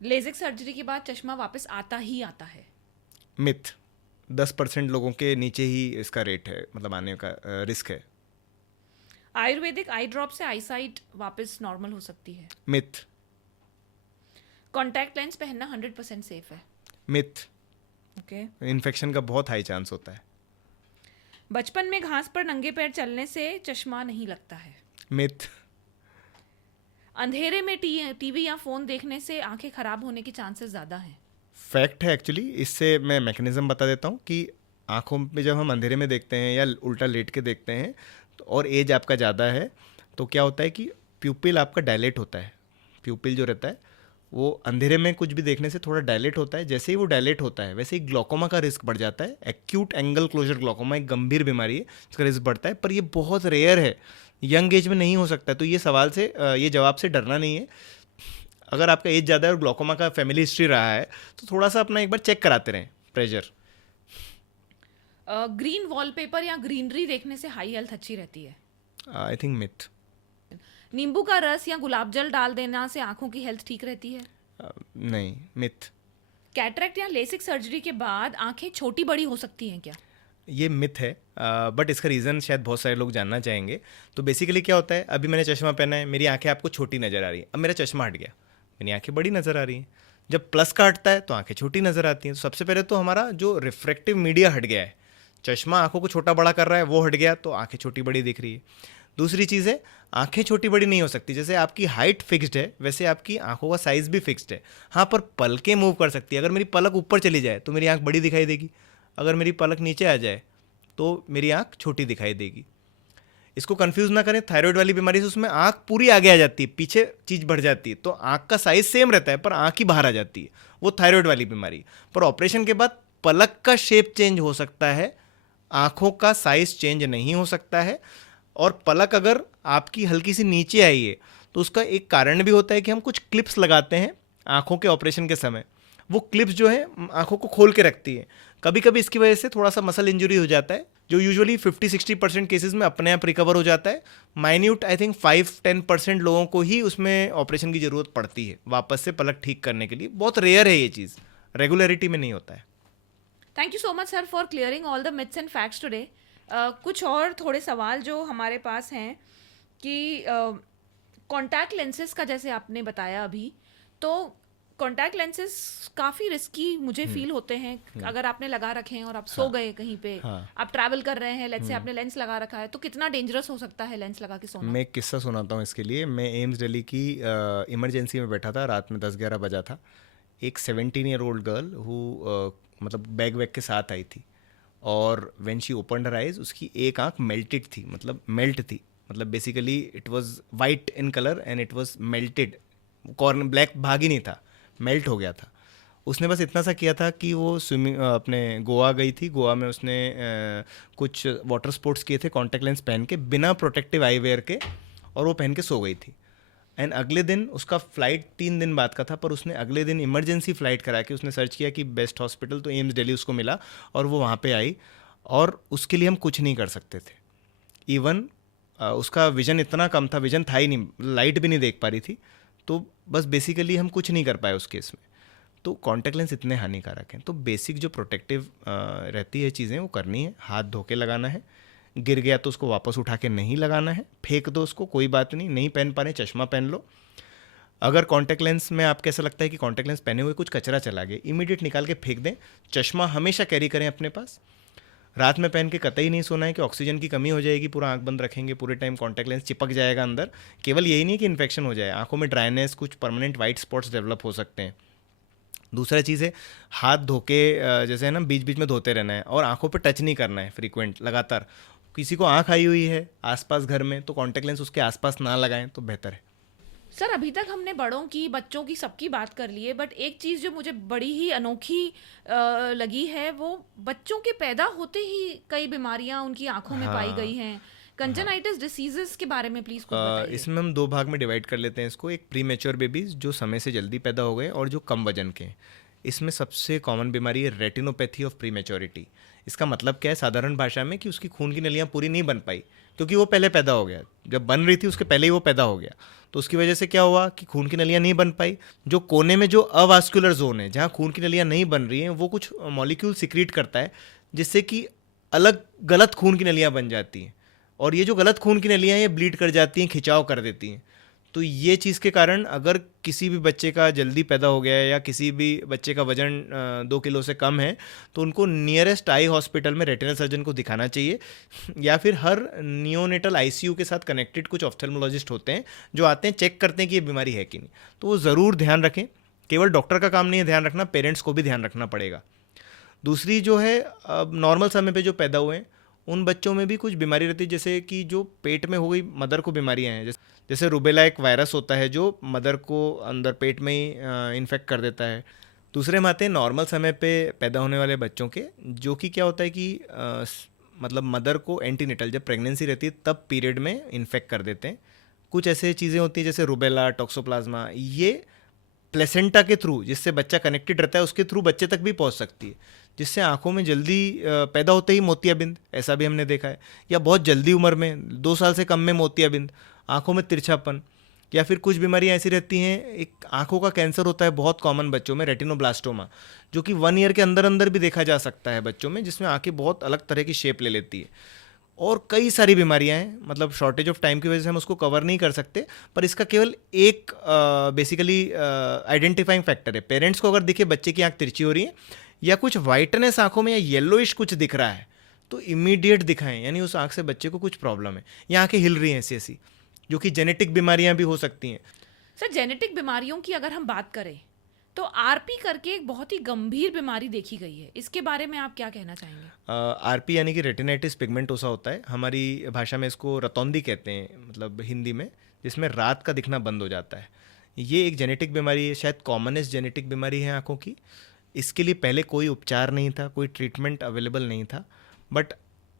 लेजिक सर्जरी के बाद चश्मा वापस आता ही आता है। मिथ। 10% लोगों के नीचे ही इसका रेट है, मतलब आने का रिस्क है। आयुर्वेदिक आई ड्रॉप से आईसाइट वापस नॉर्मल हो सकती है। मिथ। कॉन्टैक्ट लेंस पहनना 100% सेफ है। मिथ। ओके। इन्फेक्शन का बहुत हाई चांस होता है। बचपन में घास पर नंगे पैर चलने से चश्मा नहीं लगता है। मिथ। अंधेरे में टीवी या फोन देखने से आंखें खराब होने के चांसेस ज्यादा हैं। फैक्ट है एक्चुअली। इससे मैं मैकेनिज्म बता देता हूँ कि आँखों में जब हम अंधेरे में देखते हैं या उल्टा लेट के देखते हैं तो, और एज आपका ज़्यादा है, तो क्या होता है कि प्यूपिल आपका डायलेट होता है। प्यूपिल जो रहता है वो अंधेरे में कुछ भी देखने से थोड़ा डायलेट होता है। जैसे ही वो डायलेट होता है वैसे ही ग्लोकोमा का रिस्क बढ़ जाता है। एक्यूट एंगल क्लोजर ग्लोकोमा एक गंभीर बीमारी है, इसका रिस्क बढ़ता है, पर ये बहुत रेयर है, यंग एज में नहीं हो सकता। तो ये सवाल से, ये जवाब से डरना नहीं है। अगर आपका एज ज़्यादा है और ग्लोकोमा का फैमिली हिस्ट्री रहा है तो थोड़ा सा अपना एक बार चेक कराते रहें प्रेशर। ग्रीन वॉलपेपर या ग्रीनरी देखने से हाई हेल्थ अच्छी रहती है। I think myth. नींबू का रस या गुलाब जल डाल देना से आंखों की हेल्थ ठीक रहती है। नहीं, मिथ। कैटरेक्ट या लेसिक सर्जरी के बाद आंखें छोटी बड़ी हो सकती हैं क्या? ये मिथ है, बट इसका रीज़न शायद बहुत सारे लोग जानना चाहेंगे। तो बेसिकली क्या होता है, अभी मैंने चश्मा पहना है, मेरी आंखें आपको छोटी नज़र आ रही हैं। अब मेरा चश्मा हट गया, मेरी आंखें बड़ी नज़र आ रही हैं। जब प्लस का हटता है तो आंखें छोटी नज़र आती हैं। तो सबसे पहले तो हमारा जो रिफ्रैक्टिव मीडिया हट गया है, चश्मा आंखों को छोटा बड़ा कर रहा है, वो हट गया तो आंखें छोटी बड़ी दिख रही है। दूसरी चीज़ है, आंखें छोटी बड़ी नहीं हो सकती। जैसे आपकी हाइट फिक्स्ड है वैसे आपकी आंखों का साइज़ भी फिक्स्ड है। हाँ, पर पलकें मूव कर सकती है। अगर मेरी पलक ऊपर चली जाए तो मेरी आंख बड़ी दिखाई देगी, अगर मेरी पलक नीचे आ जाए तो मेरी आंख छोटी दिखाई देगी। इसको कंफ्यूज ना करें, थायराइड वाली बीमारी से उसमें आंख पूरी आगे आ जाती है, पीछे चीज़ बढ़ जाती है, तो आंख का साइज सेम रहता है पर आंख ही बाहर आ जाती है, वो थायराइड वाली बीमारी। पर ऑपरेशन के बाद पलक का शेप चेंज हो सकता है, आंखों का साइज चेंज नहीं हो सकता है। और पलक अगर आपकी हल्की सी नीचे आई है तो उसका एक कारण भी होता है कि हम कुछ क्लिप्स लगाते हैं आंखों के ऑपरेशन के समय। वो क्लिप्स जो है आंखों को खोल के रखती है। कभी कभी इसकी वजह से थोड़ा सा मसल इंजरी हो जाता है, जो यूजुअली 50-60% केसेस में अपने आप रिकवर हो जाता है। माइन्यूट आई थिंक 5-10% लोगों को ही उसमें ऑपरेशन की ज़रूरत पड़ती है वापस से पलक ठीक करने के लिए। बहुत रेयर है ये चीज़, रेगुलरिटी में नहीं होता है। Thank you so much sir for clearing all the myths and facts today. कुछ और थोड़े सवाल जो हमारे पास हैं कि कॉन्टैक्ट लेंसेज का जैसे आपने बताया अभी, तो कॉन्टैक्ट लेंसेज काफ़ी रिस्की मुझे फील होते हैं अगर आपने लगा रखे हैं और आप सो गए कहीं पे, हाँ। आप ट्रैवल कर रहे हैं, लेट्स से आपने लेंस लगा रखा है, तो कितना डेंजरस हो सकता है लेंस लगा के सोना? मैं एक किस्सा सुनाता हूँ इसके लिए। मैं एम्स दिल्ली की इमरजेंसी में बैठा था, रात में 10-11 बजा था। एक 17-year-old गर्ल हु मतलब बैग वैग के साथ आई थी, और when she opened her eyes उसकी एक आंख मेल्टेड थी, मतलब मेल्ट थी, मतलब basically it was white in colour and it was melted. Corner black भाग ही नहीं था, मेल्ट हो गया था। उसने बस इतना सा किया था कि वो स्विमिंग अपने गोवा गई थी, गोवा में उसने कुछ वाटर स्पोर्ट्स किए थे कॉन्टैक्ट लेंस पहन के, बिना प्रोटेक्टिव आई वेयर के, और वो पहन के सो गई थी। एंड अगले दिन उसका फ्लाइट 3 दिन बाद का था, पर उसने अगले दिन इमरजेंसी फ़्लाइट करा के उसने सर्च किया कि बेस्ट हॉस्पिटल, तो एम्स दिल्ली उसको मिला और वो वहाँ पे आई, और उसके लिए हम कुछ नहीं कर सकते थे। इवन उसका विजन इतना कम था, विजन था ही नहीं, लाइट भी नहीं देख पा रही थी, तो बस बेसिकली हम कुछ नहीं कर पाए उस केस में। तो कॉन्टैक्ट लेंस इतने हानिकारक हैं, तो बेसिक जो प्रोटेक्टिव रहती है चीज़ें वो करनी है। हाथ धो के लगाना है, गिर गया तो उसको वापस उठा के नहीं लगाना है, फेंक दो उसको, कोई बात नहीं, नहीं पहन पा रहे चश्मा पहन लो। अगर कॉन्टैक्ट लेंस में आपको ऐसा लगता है कि कॉन्टैक्ट लेंस पहने हुए कुछ कचरा चला गया, इमीडिएट निकाल के फेंक दें। चश्मा हमेशा कैरी करें अपने पास। रात में पहन के कतई नहीं सोना है कि ऑक्सीजन की कमी हो जाएगी, पूरा आंख बंद रखेंगे पूरे टाइम, कॉन्टैक्ट लेंस चिपक जाएगा अंदर। केवल यही नहीं कि इन्फेक्शन हो जाए, आंखों में ड्राइनेस, कुछ परमानेंट वाइट स्पॉट्स डेवलप हो सकते हैं। दूसरा चीज़ है, हाथ धो के जैसे है ना बीच बीच में धोते रहना है, और आंखों पे टच नहीं करना है फ्रीक्वेंट, लगातार। किसी को आंख आई हुई है आसपास घर में, तो कॉन्टैक्ट लेंस उसके आसपास ना लगाएं तो बेहतर है। सर अभी तक हमने बड़ों की, बच्चों की, सबकी बात कर ली है, बट एक चीज़ जो मुझे बड़ी ही अनोखी लगी है, वो बच्चों के पैदा होते ही कई बीमारियां उनकी आंखों में पाई गई हैं। कंजेनाइटिस डिसीजेस के बारे में प्लीज़ कुछ बताइए। इसमें हम 2 भाग में डिवाइड कर लेते हैं इसको। एक प्री मैच्योर बेबीज़ जो समय से जल्दी पैदा हो गए, और जो कम वजन के हैं। इसमें सबसे कॉमन बीमारी है रेटिनोपैथी ऑफ प्री मैच्योरिटी। इसका मतलब क्या है साधारण भाषा में, कि उसकी खून की नलियाँ पूरी नहीं बन पाई, क्योंकि वो पहले पैदा हो गया, जब बन रही थी उसके पहले ही वो पैदा हो गया। तो उसकी वजह से क्या हुआ कि खून की नलियाँ नहीं बन पाई। जो कोने में जो अवास्कुलर जोन है, जहाँ खून की नलियाँ नहीं बन रही हैं, वो कुछ मॉलिक्यूल सिक्रीट करता है, जिससे कि अलग गलत खून की नलियाँ बन जाती हैं, और ये जो गलत खून की नलियाँ हैं ये ब्लीड कर जाती हैं, खिंचाव कर देती हैं। तो ये चीज़ के कारण अगर किसी भी बच्चे का जल्दी पैदा हो गया है, या किसी भी बच्चे का वजन 2 किलो से कम है, तो उनको नियरेस्ट आई हॉस्पिटल में रेटिनल सर्जन को दिखाना चाहिए, या फिर हर नियोनेटल आईसीयू के साथ कनेक्टेड कुछ ऑफ्थेल्मोलॉजिस्ट होते हैं जो आते हैं, चेक करते हैं कि ये बीमारी है कि नहीं। तो वो ज़रूर ध्यान रखें। केवल डॉक्टर का काम नहीं है ध्यान रखना, पेरेंट्स को भी ध्यान रखना पड़ेगा। दूसरी जो है, अब नॉर्मल समय पे जो पैदा हुए हैं उन बच्चों में भी कुछ बीमारी रहती है, जैसे कि जो पेट में हो गई मदर को बीमारियां हैं, जैसे रुबेला एक वायरस होता है जो मदर को अंदर पेट में ही इन्फेक्ट कर देता है। दूसरे में आते हैं नॉर्मल समय पे पैदा होने वाले बच्चों के, जो कि क्या होता है कि मतलब मदर को एंटीनेटल, जब प्रेगनेंसी रहती है तब पीरियड में इन्फेक्ट कर देते हैं। कुछ ऐसे चीज़ें होती हैं जैसे रुबेला, टॉक्सोप्लाज्मा, ये प्लेसेंटा के थ्रू, जिससे बच्चा कनेक्टेड रहता है, उसके थ्रू बच्चे तक भी पहुंच सकती है, जिससे आंखों में जल्दी पैदा होते ही मोतियाबिंद, ऐसा भी हमने देखा है। या बहुत जल्दी उम्र में 2 साल से कम में मोतियाबिंद, आंखों में तिरछापन। या फिर कुछ बीमारियां ऐसी रहती हैं, एक आंखों का कैंसर होता है बहुत कॉमन बच्चों में, रेटिनोब्लास्टोमा, जो कि 1 ईयर के अंदर अंदर भी देखा जा सकता है बच्चों में, जिसमें आंखें बहुत अलग तरह की शेप ले लेती है। और कई सारी बीमारियां हैं, मतलब शॉर्टेज ऑफ टाइम की वजह से हम उसको कवर नहीं कर सकते, पर इसका केवल एक बेसिकली आइडेंटिफाइंग फैक्टर है। पेरेंट्स को अगर दिखे बच्चे की आंख तिरछी हो रही है, या कुछ वाइटनेस आंखों में, या येलोइश कुछ दिख रहा है, तो इमीडिएट दिखाएं, यानी उस आंख से बच्चे को कुछ प्रॉब्लम है, या आंखें हिल रही हैं ऐसी ऐसी, जो कि जेनेटिक बीमारियां भी हो सकती हैं। सर जेनेटिक बीमारियों की अगर हम बात करें, तो आरपी करके एक बहुत ही गंभीर बीमारी देखी गई है, इसके बारे में आप क्या कहना चाहेंगे? आरपी यानी कि रेटिनाइटिस पिगमेंटोसा होता है, हमारी भाषा में इसको रतौंदी कहते हैं, मतलब हिंदी में, जिसमें रात का दिखना बंद हो जाता है। ये एक जेनेटिक बीमारी है, शायद कॉमनेस्ट जेनेटिक बीमारी है आंखों की। इसके लिए पहले कोई उपचार नहीं था, कोई ट्रीटमेंट अवेलेबल नहीं था, बट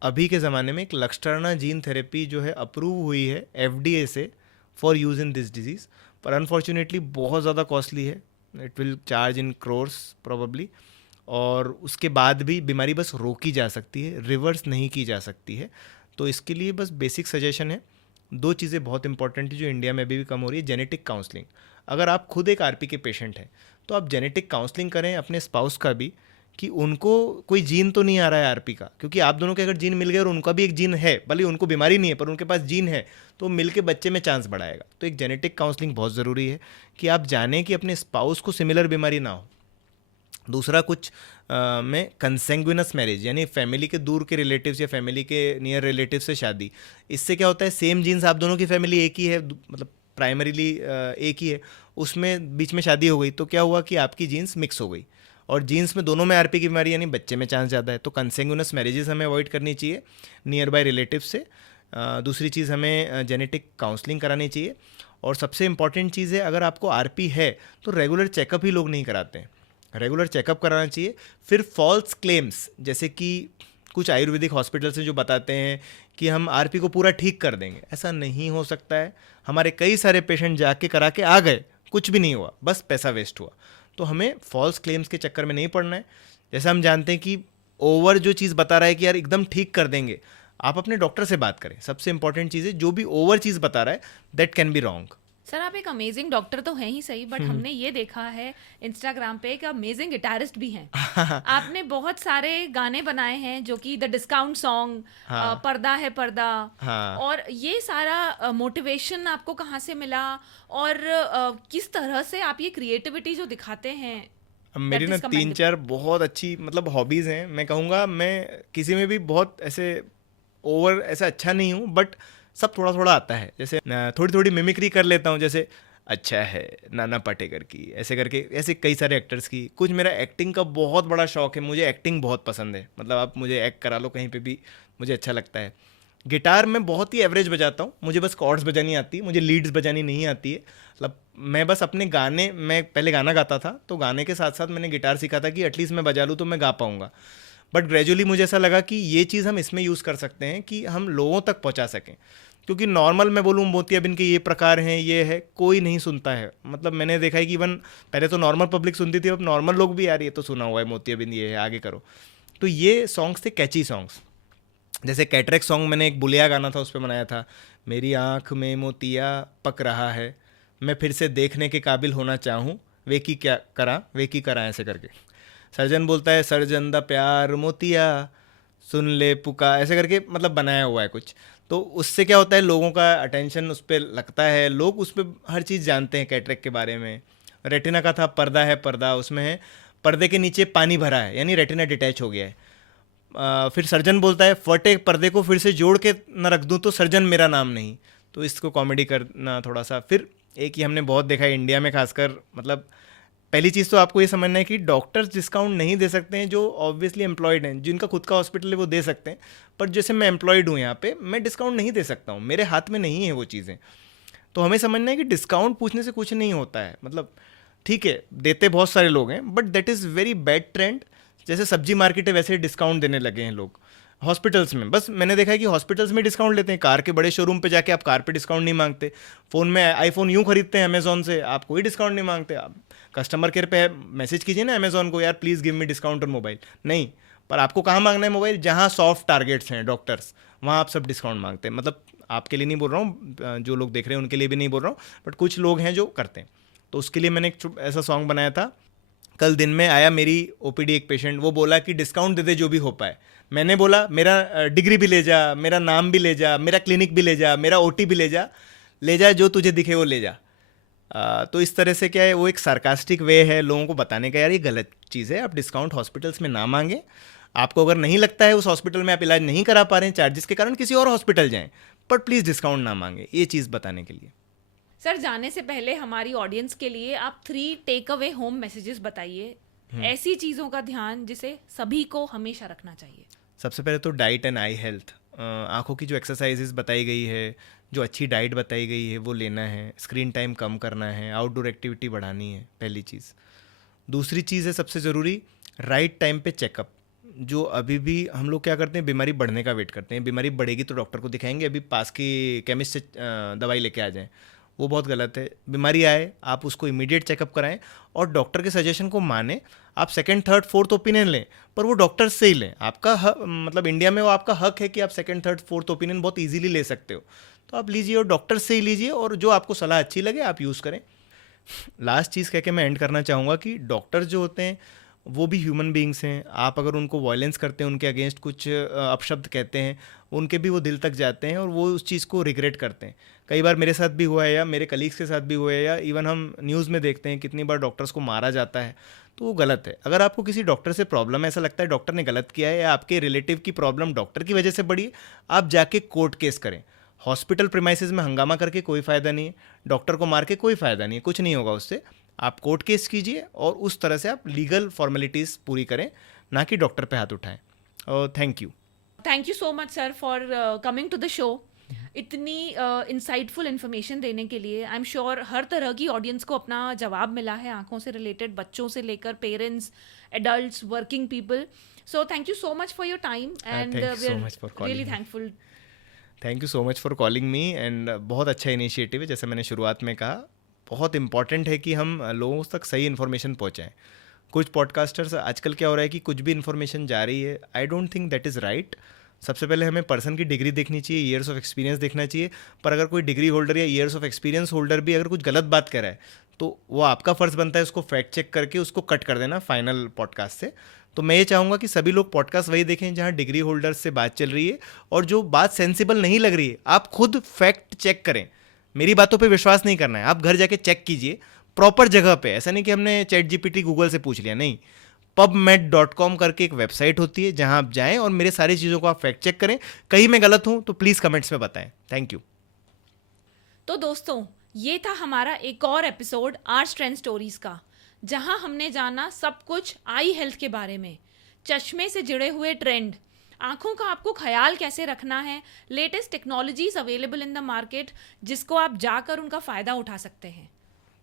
अभी के ज़माने में एक लक्सटर्ना जीन थेरेपी जो है अप्रूव हुई है FDA से for use in this disease, पर अनफॉर्चुनेटली बहुत ज़्यादा कॉस्टली है, it will charge in crores probably, और उसके बाद भी बीमारी बस रोकी जा सकती है, रिवर्स नहीं की जा सकती है। तो इसके लिए बस बेसिक सजेशन है, दो चीज़ें बहुत इंपॉर्टेंट है जो इंडिया में अभी भी कम हो रही है। जेनेटिक काउंसलिंग, अगर आप खुद एक आरपी के पेशेंट हैं तो आप जेनेटिक काउंसलिंग करें अपने स्पाउस का भी, कि उनको कोई जीन तो नहीं आ रहा है आरपी का, क्योंकि आप दोनों के अगर जीन मिल गए और उनका भी एक जीन है, भले उनको बीमारी नहीं है पर उनके पास जीन है, तो मिल के बच्चे में चांस बढ़ाएगा। तो एक जेनेटिक काउंसलिंग बहुत ज़रूरी है कि आप जानें कि अपने स्पाउस को सिमिलर बीमारी ना हो। दूसरा कुछ में कंसेंगुइनस मैरिज, यानी फैमिली के दूर के रिलेटिव्स या फैमिली के नियर रिलेटिव से शादी। इससे क्या होता है, सेम जीन्स आप दोनों की फैमिली एक ही है, मतलब प्राइमरीली एक ही है, उसमें बीच में शादी हो गई तो क्या हुआ कि आपकी जीन्स मिक्स हो गई, और जीन्स में दोनों में आरपी की बीमारी यानी बच्चे में चांस ज़्यादा है। तो कंसेंगुइनस मैरिजेस हमें अवॉइड करनी चाहिए नियर बाय रिलेटिव से। दूसरी चीज़, हमें जेनेटिक काउंसलिंग करानी चाहिए। और सबसे इंपॉर्टेंट चीज़ है, अगर आपको आरपी है तो रेगुलर चेकअप ही लोग नहीं कराते हैं, रेगुलर चेकअप कराना चाहिए। फिर फॉल्स क्लेम्स, जैसे कि कुछ आयुर्वेदिक हॉस्पिटल्स हैं जो बताते हैं कि हम आरपी को पूरा ठीक कर देंगे, ऐसा नहीं हो सकता है। हमारे कई सारे पेशेंट जाके करा के आ गए, कुछ भी नहीं हुआ, बस पैसा वेस्ट हुआ। तो हमें फॉल्स क्लेम्स के चक्कर में नहीं पड़ना है। जैसे हम जानते हैं कि ओवर जो चीज़ बता रहा है कि यार एकदम ठीक कर देंगे, आप अपने डॉक्टर से बात करें। सबसे इंपॉर्टेंट चीज़ है, जो भी ओवर चीज़ बता रहा है that can be wrong. Sir आप एक अमेजिंग डॉक्टर तो हैं ही सही, बट हमने ये देखा है इंस्टाग्राम पे एक अमेजिंग गिटारिस्ट भी हैं। आपने बहुत सारे गाने बनाए हैं जो कि द डिस्काउंट सॉन्ग, हाँ। पर्दा है पर्दा, हाँ। और ये सारा मोटिवेशन आपको कहाँ से मिला, और किस तरह से आप ये क्रिएटिविटी जो दिखाते हैं? अब मेरी That ना is 3-4 बहुत अच्छी मतलब हॉबीज़ हैं। मैं कहूँगा मैं किसी में भी बहुत ऐसे ओवर ऐसा अच्छा नहीं हूँ, बट सब थोड़ा थोड़ा आता है। जैसे थोड़ी थोड़ी मिमिक्री कर लेता हूँ, जैसे अच्छा है नाना पाटेकर की, ऐसे करके, ऐसे कई सारे एक्टर्स की। कुछ मेरा एक्टिंग का बहुत बड़ा शौक है, मुझे एक्टिंग बहुत पसंद है, मतलब आप मुझे एक्ट करा लो कहीं पे भी, मुझे अच्छा लगता है। गिटार मैं बहुत ही एवरेज बजाता हूँ, मुझे बस कॉर्ड्स बजानी आती है, मुझे लीड्स बजानी नहीं आती है। मतलब मैं बस अपने गाने, मैं पहले गाना गाता था तो गाने के साथ साथ मैंने गिटार सीखा था कि एटलीस्ट मैं बजा लूँ तो मैं गा पाऊँगा। बट ग्रेजुअली मुझे ऐसा लगा कि ये चीज़ हम इसमें यूज़ कर सकते हैं कि हम लोगों तक पहुँचा सकें। क्योंकि नॉर्मल मैं बोलूँ मोतियाबिंद के ये प्रकार हैं, ये है, कोई नहीं सुनता है। मतलब मैंने देखा है कि इवन पहले तो नॉर्मल पब्लिक सुनती थी, अब नॉर्मल लोग भी यार ये तो सुना हुआ है मोतियाबिंद, ये है, आगे करो। तो ये सॉन्ग्स थे कैची सॉन्ग्स। जैसे कैटरेक सॉन्ग मैंने एक बुलिया गाना था उस पर बनाया था, मेरी आँख में मोतिया पक रहा है, मैं फिर से देखने के काबिल होना चाहूँ, वे की क्या करा वे की करा, ऐसे करके। सर्जन बोलता है सर्जन दा प्यार मोतिया सुन ले पुका, ऐसे करके मतलब बनाया हुआ है कुछ। तो उससे क्या होता है, लोगों का अटेंशन उस पर लगता है, लोग उस पर हर चीज़ जानते हैं कैटरेक के बारे में। रेटिना का था पर्दा है पर्दा, उसमें है पर्दे के नीचे पानी भरा है, यानी रेटिना डिटैच हो गया है। फिर सर्जन बोलता है फटे पर्दे को फिर से जोड़ के न रख दूं तो सर्जन मेरा नाम नहीं। तो इसको कॉमेडी करना थोड़ा सा। फिर एक ही हमने बहुत देखा है इंडिया में खासकर, मतलब पहली चीज़ तो आपको ये समझना है कि डॉक्टर्स डिस्काउंट नहीं दे सकते हैं, जो ऑब्वियसली एम्प्लॉयड हैं, जिनका खुद का हॉस्पिटल है वो दे सकते हैं। पर जैसे मैं एम्प्लॉयड हूँ यहाँ पे, मैं डिस्काउंट नहीं दे सकता हूँ, मेरे हाथ में नहीं है वो चीज़ें। तो हमें समझना है कि डिस्काउंट पूछने से कुछ नहीं होता है। मतलब ठीक है देते बहुत सारे लोग हैं, but that is very bad trend. जैसे सब्जी मार्केट है वैसे डिस्काउंट देने लगे हैं लोग हॉस्पिटल्स में। बस मैंने देखा है कि हॉस्पिटल्स में डिस्काउंट लेते हैं, कार के बड़े शोरूम पे जाके आप कार पे डिस्काउंट नहीं मांगते। फ़ोन में आईफोन यूँ खरीदते हैं अमेजोन से, आप कोई डिस्काउंट नहीं मांगते। आप कस्टमर केयर पे मैसेज कीजिए ना अमेजोन को, यार please give me discount on mobile, नहीं। पर आपको कहाँ मांगना है मोबाइल, जहाँ सॉफ्ट टारगेट्स हैं डॉक्टर्स, वहाँ आप सब डिस्काउंट मांगते हैं। मतलब आपके लिए नहीं बोल रहा हूँ, जो लोग देख रहे हैं उनके लिए भी नहीं बोल रहा हूँ, बट कुछ लोग हैं जो करते हैं। तो उसके लिए मैंने एक ऐसा सॉन्ग बनाया था। कल दिन में आया मेरी ओपीडी एक पेशेंट, वो बोला कि डिस्काउंट दे दे जो भी हो पाए। मैंने बोला मेरा डिग्री भी ले जा, मेरा नाम भी ले जा, मेरा क्लिनिक भी ले जा, मेरा ओटी भी ले जा, जो तुझे दिखे वो ले जा। तो इस तरह से क्या है, वो एक सार्कास्टिक वे है लोगों को बताने का, यार ये गलत चीज़ है, आप डिस्काउंट हॉस्पिटल्स में ना मांगें। आपको अगर नहीं लगता है उस हॉस्पिटल में आप इलाज नहीं करा पा रहे हैं चार्जेस के कारण, किसी और हॉस्पिटल जाएं, पर प्लीज़ डिस्काउंट ना मांगें, ये चीज़ बताने के लिए। सर जाने से पहले हमारी ऑडियंस के लिए आप 3 टेक अवे होम मैसेजेस बताइए, ऐसी चीज़ों का ध्यान जिसे सभी को हमेशा रखना चाहिए। सबसे पहले तो डाइट एंड आई हेल्थ, आँखों की जो एक्सरसाइजेज बताई गई है, जो अच्छी डाइट बताई गई है वो लेना है, स्क्रीन टाइम कम करना है, आउटडोर एक्टिविटी बढ़ानी है, पहली चीज़। दूसरी चीज़ है सबसे ज़रूरी, राइट टाइम पे चेकअप। जो अभी भी हम लोग क्या करते हैं, बीमारी बढ़ने का वेट करते हैं, बीमारी बढ़ेगी तो डॉक्टर को दिखाएंगे, अभी पास की केमिस्ट से दवाई लेके आ जाएं, वो बहुत गलत है। बीमारी आए आप उसको इमीडिएट चेकअप कराएं और डॉक्टर के सजेशन को माने। आप सेकंड थर्ड फोर्थ ओपिनियन लें, पर वो डॉक्टर से ही लें। आपका मतलब इंडिया में वो आपका हक है कि आप सेकंड थर्ड फोर्थ ओपिनियन बहुत ईजिली ले सकते हो, तो आप लीजिए और डॉक्टर से ही लीजिए, और जो आपको सलाह अच्छी लगे आप यूज़ करें। लास्ट चीज़ कह के मैं एंड करना चाहूँगा कि डॉक्टर जो होते हैं वो भी ह्यूमन बीइंग्स हैं। आप अगर उनको वायलेंस करते हैं, उनके अगेंस्ट कुछ अपशब्द कहते हैं, उनके भी वो दिल तक जाते हैं और वो उस चीज़ को रिग्रेट करते हैं। कई बार मेरे साथ भी हुआ है, या मेरे कलीग्स के साथ भी हुआ है, या इवन हम न्यूज़ में देखते हैं कितनी बार डॉक्टर्स को मारा जाता है। तो वो गलत है। अगर आपको किसी डॉक्टर से प्रॉब्लम है, ऐसा लगता है डॉक्टर ने गलत किया है, या आपके रिलेटिव की प्रॉब्लम डॉक्टर की वजह से बढ़ी है, आप जाके कोर्ट केस करें। हॉस्पिटल प्रीमाइसेस में हंगामा करके कोई फ़ायदा नहीं है, डॉक्टर को मार के कोई फ़ायदा नहीं है, कुछ नहीं होगा उससे। आप कोर्ट केस कीजिए और उस तरह से आप लीगल फॉर्मेलिटीज़ पूरी करें, ना कि डॉक्टर पे हाथ उठाएं। और thank you. Thank you so much sir for coming to the show. इतनी इंसाइटफुल इन्फॉर्मेशन देने के लिए आई एम श्योर हर तरह की ऑडियंस को अपना जवाब मिला है, आंखों से रिलेटेड, बच्चों से लेकर parents, adults, working people. So thank you so much for your time and we are really thankful. Thank you so much for calling me. And बहुत अच्छा इनिशिएटिव है, जैसे मैंने शुरुआत में कहा, बहुत इंपॉर्टेंट है कि हम लोगों तक सही इन्फॉर्मेशन पहुंचाएं। कुछ पॉडकास्टर्स आजकल क्या हो रहा है कि कुछ भी इन्फॉर्मेशन जा रही है, I don't think that is right. सबसे पहले हमें पर्सन की डिग्री देखनी चाहिए, ईयर्स ऑफ एक्सपीरियंस देखना चाहिए। पर अगर कोई डिग्री होल्डर या ईयर्स ऑफ एक्सपीरियंस होल्डर भी अगर कुछ गलत बात कर रहा है, तो वो आपका फ़र्ज़ बनता है उसको फैक्ट चेक करके उसको कट कर देना फाइनल पॉडकास्ट से। तो मैं ये चाहूँगा कि सभी लोग पॉडकास्ट वही देखें जहाँ डिग्री होल्डर्स से बात चल रही है, और जो बात सेंसिबल नहीं लग रही है आप खुद फैक्ट चेक करें। मेरी बातों पे विश्वास नहीं करना है, आप घर जाके चेक कीजिए प्रॉपर जगह पे। ऐसा नहीं कि हमने ChatGPT गूगल से पूछ लिया, नहीं। pubmed.com करके एक वेबसाइट होती है जहां आप जाएं और मेरे सारी चीज़ों को आप फैक्ट चेक करें। कहीं मैं गलत हूं तो प्लीज़ कमेंट्स में बताएं। Thank you. तो दोस्तों, ये था हमारा एक और एपिसोड आर्ट्स ट्रेंड स्टोरीज का, जहां हमने जाना सब कुछ आई हेल्थ के बारे में, चश्मे से जुड़े हुए ट्रेंड, आंखों का आपको ख्याल कैसे रखना है, latest technologies available in the market जिसको आप जाकर उनका फ़ायदा उठा सकते हैं।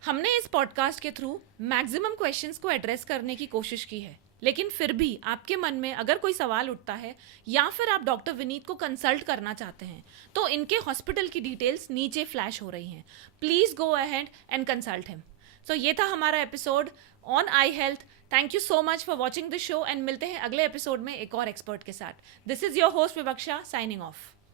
हमने इस पॉडकास्ट के थ्रू मैक्सिमम क्वेश्चंस को एड्रेस करने की कोशिश की है, लेकिन फिर भी आपके मन में अगर कोई सवाल उठता है या फिर आप डॉक्टर विनीत को कंसल्ट करना चाहते हैं, तो इनके हॉस्पिटल की डिटेल्स नीचे फ्लैश हो रही हैं। Please go ahead and consult him. So ये था हमारा episode on eye health. Thank you so much for watching this show and मिलते हैं अगले एपिसोड में एक और एक्सपर्ट के साथ। This is your host Vivaksha signing of.